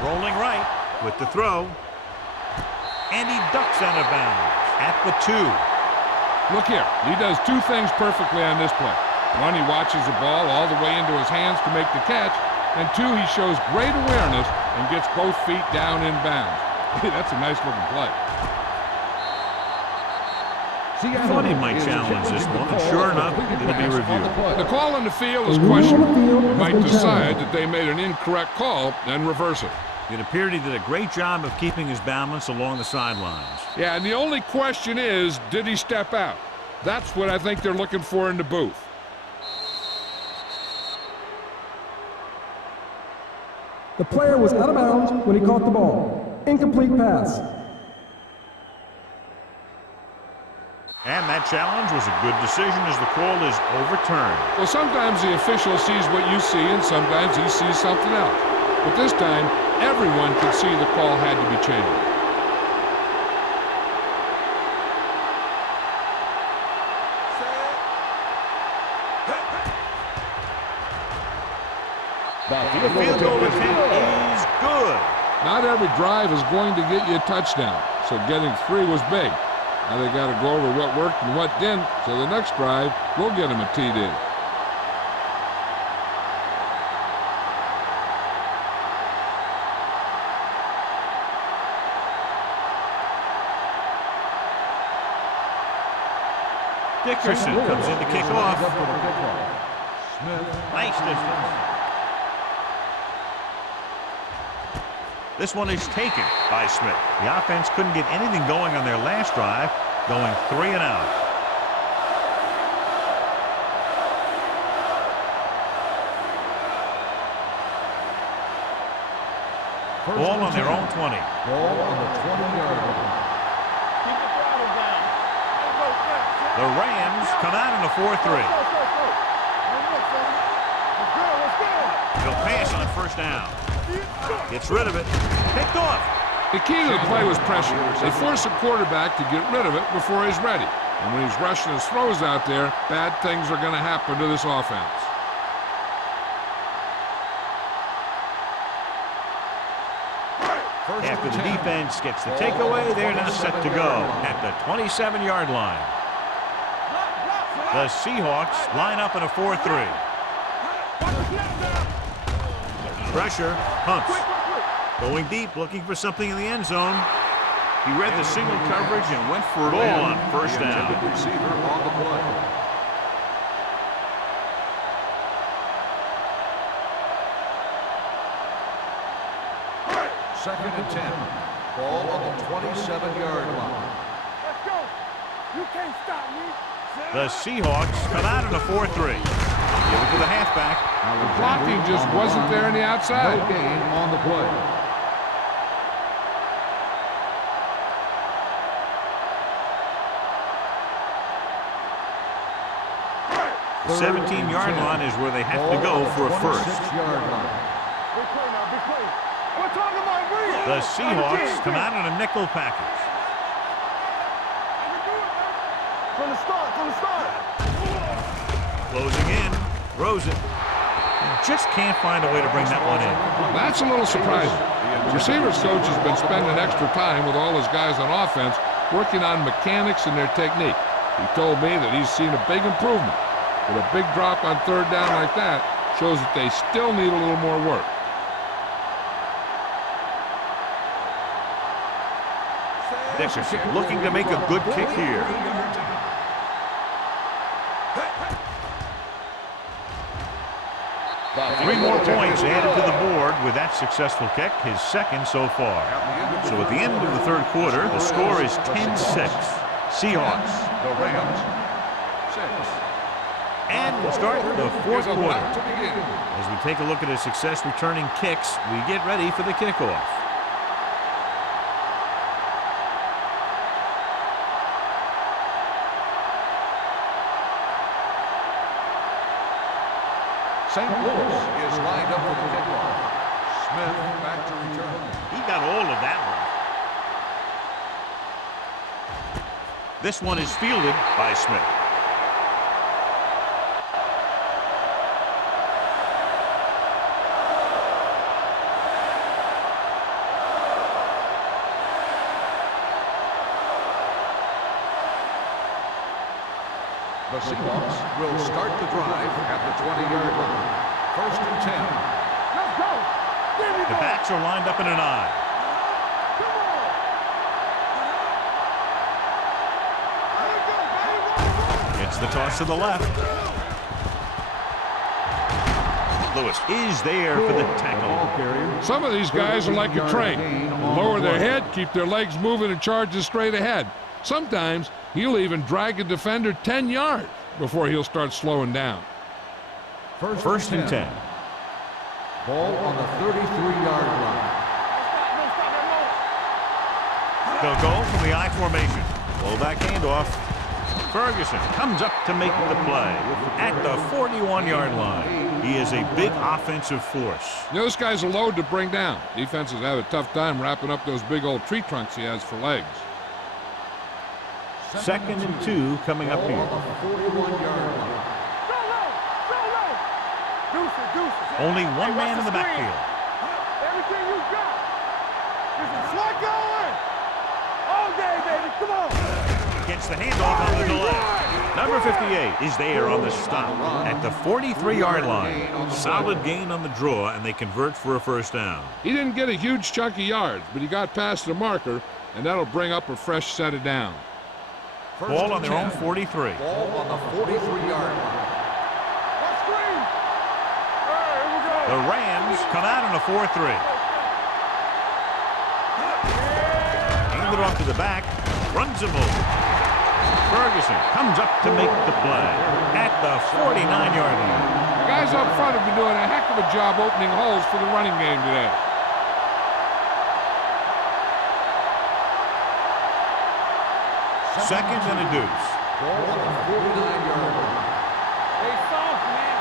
Rolling right with the throw. And he ducks out of bounds at the 2. Look here. He does two things perfectly on this play. One, he watches the ball all the way into his hands to make the catch. And two, he shows great awareness and gets both feet down in bounds. That's a nice-looking play. I thought he might challenge this one, and sure enough, it'll be reviewed. The call on the field is questionable. You might decide that they made an incorrect call and reverse it. It appeared he did a great job of keeping his balance along the sidelines. Yeah, and the only question is, did he step out? That's what I think they're looking for in the booth. The player was out of bounds when he caught the ball. Incomplete pass. And that challenge was a good decision as the call is overturned. Well, sometimes the official sees what you see, and sometimes he sees something else. But this time, everyone could see the call had to be changed. The field goal attempt is good. Not every drive is going to get you a touchdown, so getting 3 was big. Now they got to go over what worked and what didn't, so the next drive will get them a TD. Dickerson comes in to kick off. Nice distance. This one is taken by Smith. The offense couldn't get anything going on their last drive, going 3 and out. Ball on their own 20. Ball on the 20-yard line. Keep the throttle down. The Rams come out in a 4-3. He'll pass on first down. Gets rid of it. Picked off. The key to the play was pressure. They force the quarterback to get rid of it before he's ready. And when he's rushing his throws out there, bad things are going to happen to this offense. After the defense gets the takeaway, they're now set to go at the 27-yard line. The Seahawks line up in a 4-3. Pressure, pumps. Going deep, looking for something in the end zone. He read the single coverage and went for a ball on first down. Receiver on the play. Second and 10. Ball on the 27-yard line. Let's go. You can't stop me. The Seahawks come out in a 4-3. Give it to the halfback. The blocking just wasn't there on the outside. No gain on the play. The 17-yard line is where they have to go for a first. 26-yard line. Big play now, big play. We're talking about real. The Seahawks come out in a nickel package. From the start. Closing in, throws it. Just can't find a way to bring that one in. That's a little surprising. The receivers coach has been spending extra time with all his guys on offense working on mechanics and their technique. He told me that he's seen a big improvement. But a big drop on third down like that shows that they still need a little more work. Dixon looking to make a good kick here. Three more points added to the board with that successful kick, his second so far. So at the end of the third quarter, the score is 10-6. Seahawks. The Rams, 6. And we'll start the fourth quarter. As we take a look at his success returning kicks, we get ready for the kickoff. St. Louis is lined up for the kickoff. Smith back to return. He got all of that one. This one is fielded by Smith. The Seahawks will start the drive at the 20-yard line. First and 10. Let's go. Give me The backs are lined up in an eye. It's the toss to the left. Lewis is there for the tackle. Some of these guys are like a train. They lower their head, keep their legs moving, and charges straight ahead. Sometimes he'll even drag a defender 10 yards before he'll start slowing down. First and 10. Ball on the 33-yard line. They'll go from the I formation. Fullback handoff. Ferguson comes up to make the play at the 41-yard line. He is a big offensive force. You know, this guy's a load to bring down. Defenses have a tough time wrapping up those big old tree trunks he has for legs. Second and 2 coming up here. Only one man in the backfield. Everything you got. This is what going. All day, baby. Come on. Gets the handoff on the delay. Number 58 is there on the stop at the 43-yard line. Solid gain on the draw, and they convert for a first down. He didn't get a huge chunk of yards, but he got past the marker, and that'll bring up a fresh set of down. Ball on their own 43. Ball on the 43-yard line. The Rams come out in a 4-3. Hand it off to the back. Runs him over. Ferguson comes up to make the play at the 49-yard line. The guys up front have been doing a heck of a job opening holes for the running game today. Second and a deuce. Ball on the 49-yard line. Hey, soft, man.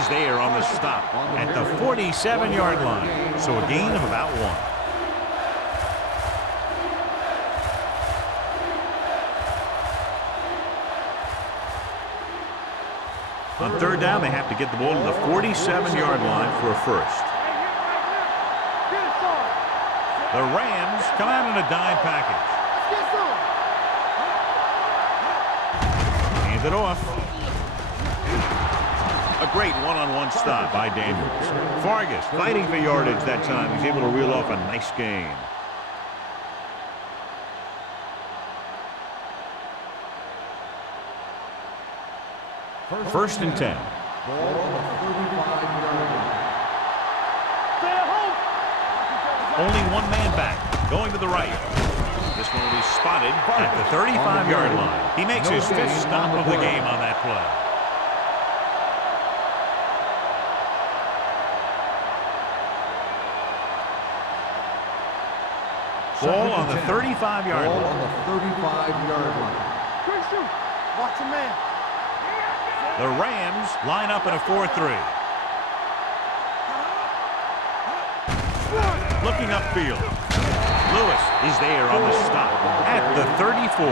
Is there on the stop at the 47-yard line. So a gain of about 1. On third down, they have to get the ball to the 47-yard line for a first. The Rams come out in a dime package. Hands it off. A great one-on-one stop by Daniels. Vargas fighting for yardage that time. He's able to reel off a nice gain. First and 10. Ball on the 35-yard line. Only one man back, going to the right. This one will be spotted at the 35-yard line. He makes his 5th stop of the game on that play. Ball on the 35-yard Ball line. on the 35-yard line. Quick shoot. Watch the man. The Rams line up in a 4-3. Looking upfield. Lewis is there on the stop at the 34.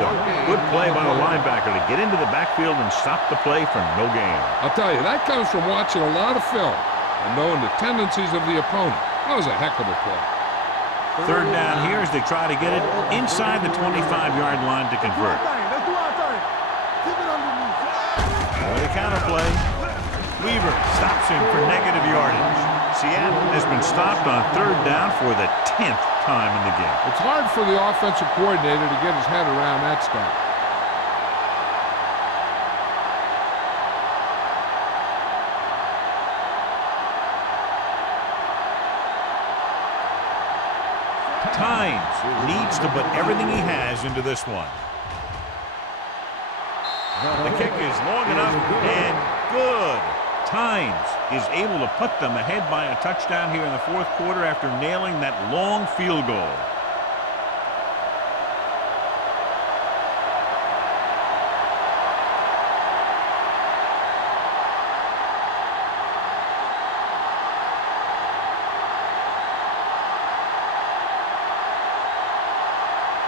Good play by the linebacker to get into the backfield and stop the play for no gain. I'll tell you, that comes from watching a lot of film and knowing the tendencies of the opponent. That was a heck of a play. Third down here as they try to get it inside the 25-yard line to convert. Let's do our thing. Keep it underneath. The counter play. Weaver stops him for negative yardage. Seattle has been stopped on third down for the 10th time in the game. It's hard for the offensive coordinator to get his head around that stop. Tynes needs to put everything he has into this one. The kick is long enough and good. Tynes is able to put them ahead by a touchdown here in the 4th quarter after nailing that long field goal.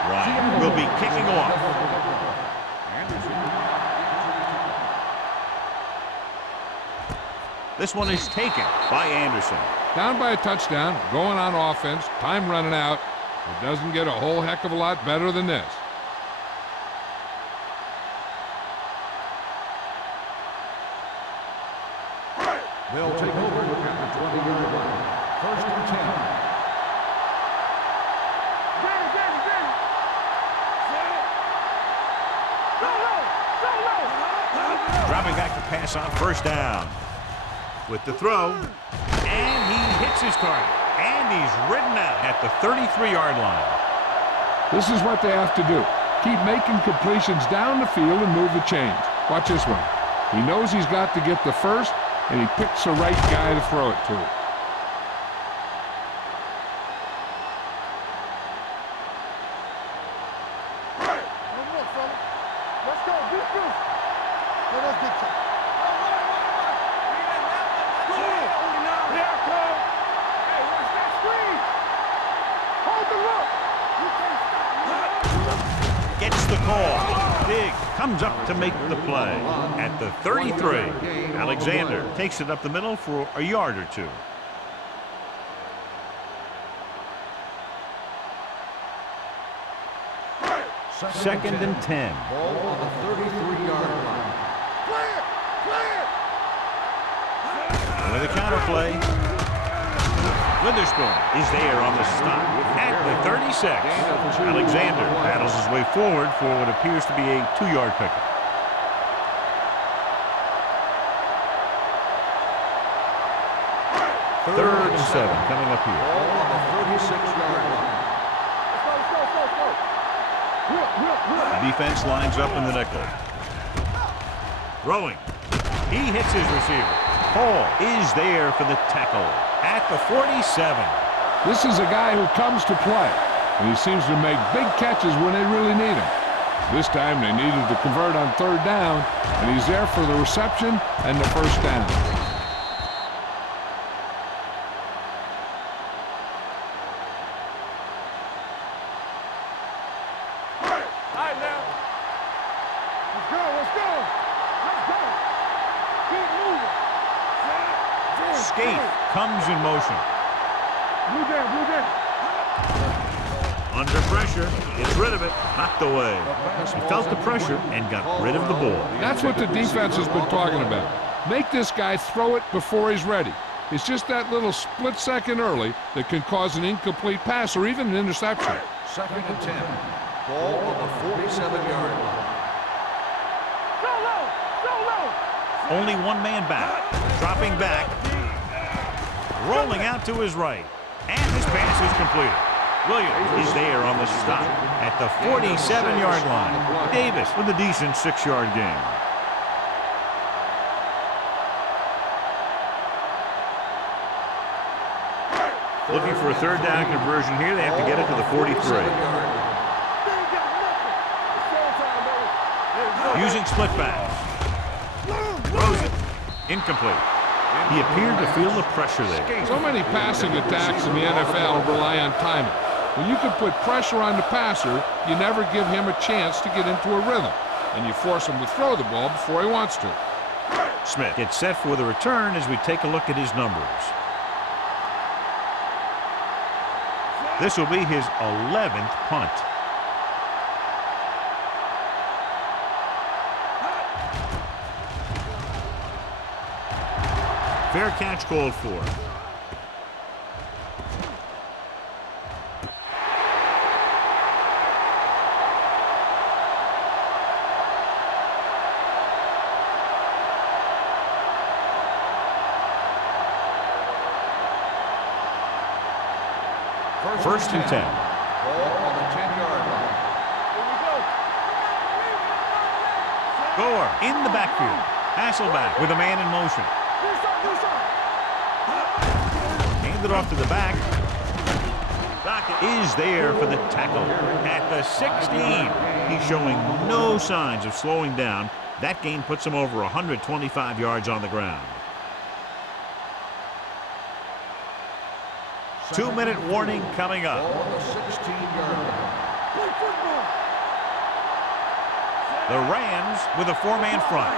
Ryan will be kicking off. This one is taken by Anderson. Down by a touchdown, going on offense, time running out. It doesn't get a whole heck of a lot better than this. They'll take over at the 20-yard line. First and 10. Dropping back to pass on first down. With the throw, and he hits his target. And he's ridden out at the 33-yard line. This is what they have to do. Keep making completions down the field and move the chains. Watch this one. He knows he's got to get the first, and he picks the right guy to throw it to. Let's go. Defense. Let us get you. Gets the call. Big comes up to make the play. At the 33, Alexander takes it up the middle for a yard or two. Second and 10. Ball on the 33-yard line. With a counter play, Witherspoon is there on the stop at the 36. Alexander battles his way forward for what appears to be a 2-yard pickup. Third and 7 coming up here. Ball on the 36-yard line. The defense lines up in the nickel. Throwing. He hits his receiver. Paul is there for the tackle at the 47. This is a guy who comes to play, and he seems to make big catches when they really need him. This time they needed to convert on third down, and he's there for the reception and the first down. Skate comes in motion. Under pressure, gets rid of it, knocked away. He felt the pressure and got rid of the ball. That's what the defense has been talking about. Make this guy throw it before he's ready. It's just that little split second early that can cause an incomplete pass or even an interception. 2nd and 10. Ball on the 47-yard line. Only one man back. Dropping back. Rolling out to his right. And his pass is completed. Williams is there on the stop at the 47-yard line. Davis with a decent 6-yard gain. Looking for a third down conversion here. They have to get it to the 43. Using split pass. Throws it. Incomplete. He appeared to feel the pressure there. So many passing attacks in the NFL rely on timing. When you can put pressure on the passer, you never give him a chance to get into a rhythm, and you force him to throw the ball before he wants to. Smith gets set for the return as we take a look at his numbers. This will be his 11th punt. Fair catch called for. First and 10. Ball on the 10-yard line. Gore in the backfield. Hasselback with a man in motion. Handed off to the back. Is there for the tackle at the 16. He's showing no signs of slowing down. That gain puts him over 125 yards on the ground. 2-minute warning coming up. Ball on the 16-yard line. The Rams with a 4-man front.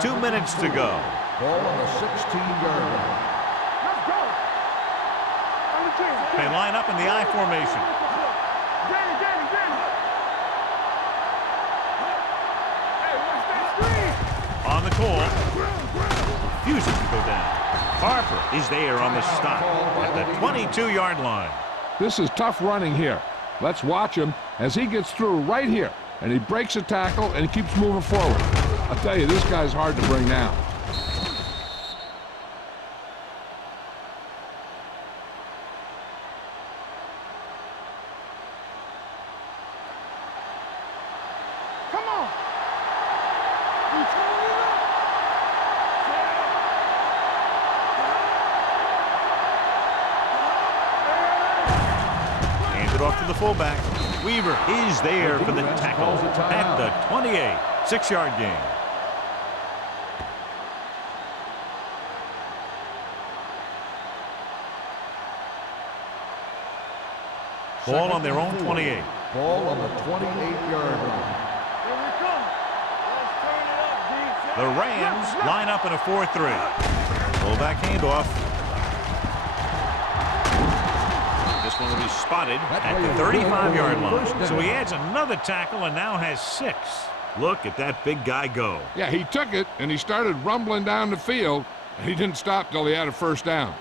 Two minutes to go. Ball on the 16-yard line. They line up in the I formation. On the call. Refuses to go down. Harper is there on the stop at the 22-yard line. This is tough running here. Let's watch him as he gets through right here, and he breaks a tackle and keeps moving forward. I'll tell you, this guy's hard to bring down. Come on. Hands it off to the fullback. Weaver is there for the tackle at the 28. 6-yard gain. Ball on their own 28. Ball on the 28-yard line. Here we come. Let's turn it up, D. The Rams line up in a 4-3. Fullback handoff. This one will be spotted at the 35-yard line. So he adds another tackle and now has 6. Look at that big guy go. Yeah, he took it, and he started rumbling down the field, and he didn't stop till he had a first down.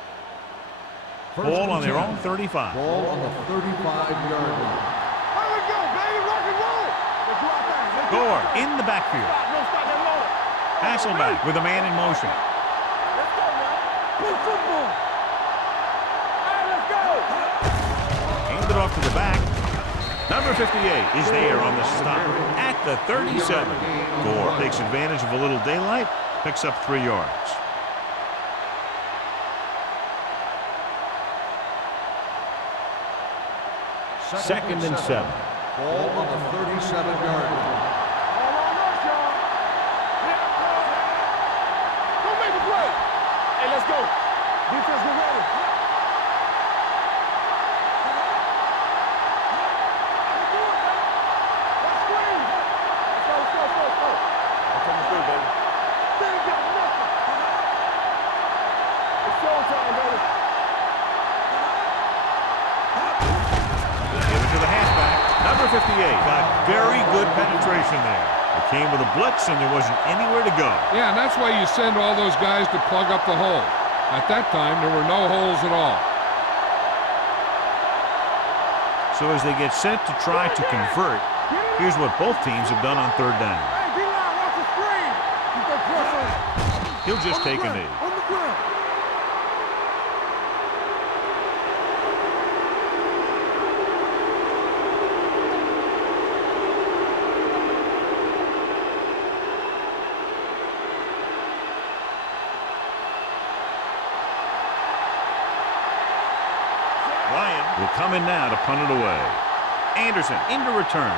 Ball on their own 35. Ball on the 35-yard line. Here we go, baby. Rock and roll. Let's do our thing. Let's do Gore our thing. in the backfield. Don't stop that motor. Hasselback with a man in motion. Let's go, man. Good football. All right, let's go. Handed off to the back. Number 58 is there on the stop at the 37. Gore takes advantage of a little daylight, picks up 3 yards. Second and 7. Ball on the 37-yard line. All on us, y'all. Don't make a play. Hey, let's go. Defense, get ready. Let's do it, man. Let's screen. Let's go. I'm coming through, baby. They ain't got nothing. It's showtime, baby. Give it to the halfback. Number 58 got very good penetration there. It came with a blitz and there wasn't anywhere to go. Yeah, and that's why you send all those guys to plug up the hole. At that time, there were no holes at all. So as they get set to try to convert, here's what both teams have done on 3rd down. Hey, D-line, watch the screen. Keep that pressure. He'll just take a knee. On the ground. Ryan will come in now to punt it away. Anderson into return.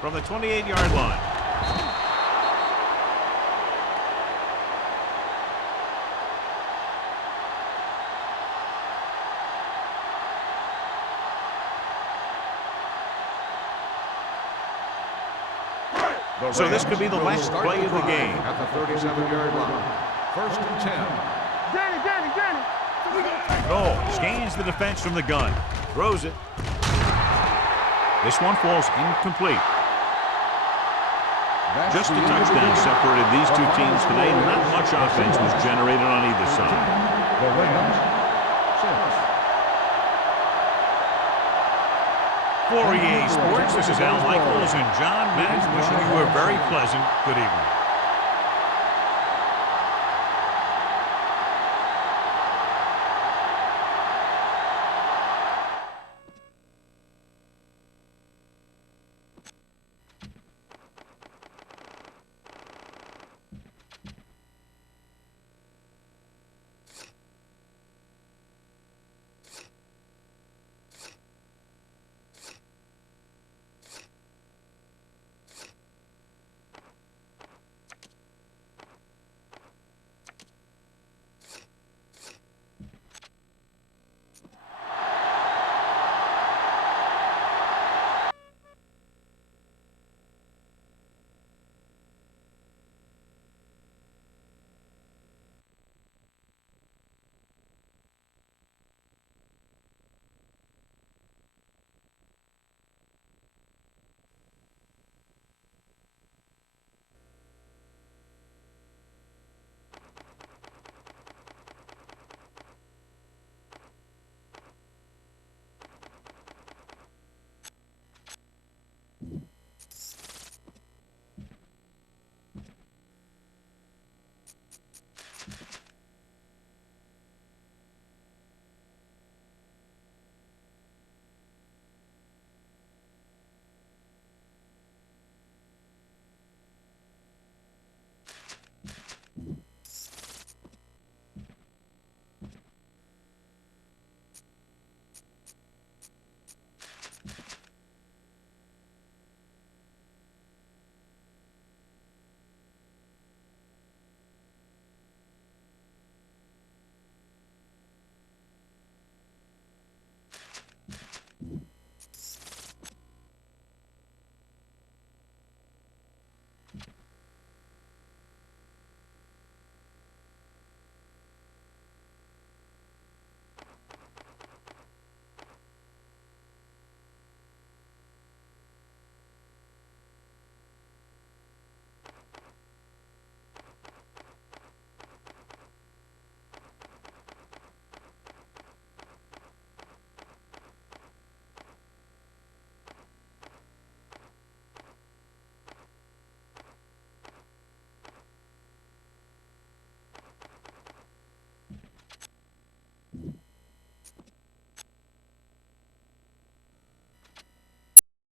From the 28-yard line. So this could be the last play of the game. At the 37-yard line. 1st and 10. Danny. So we gonna take Oh, scans the defense from the gun. Throws it. This one falls incomplete. Just a touchdown separated these two teams today. Not much offense was generated on either side. The Rams, 6. For EA Sports, this is Al Michaels and John Maddox wishing you a very pleasant good evening.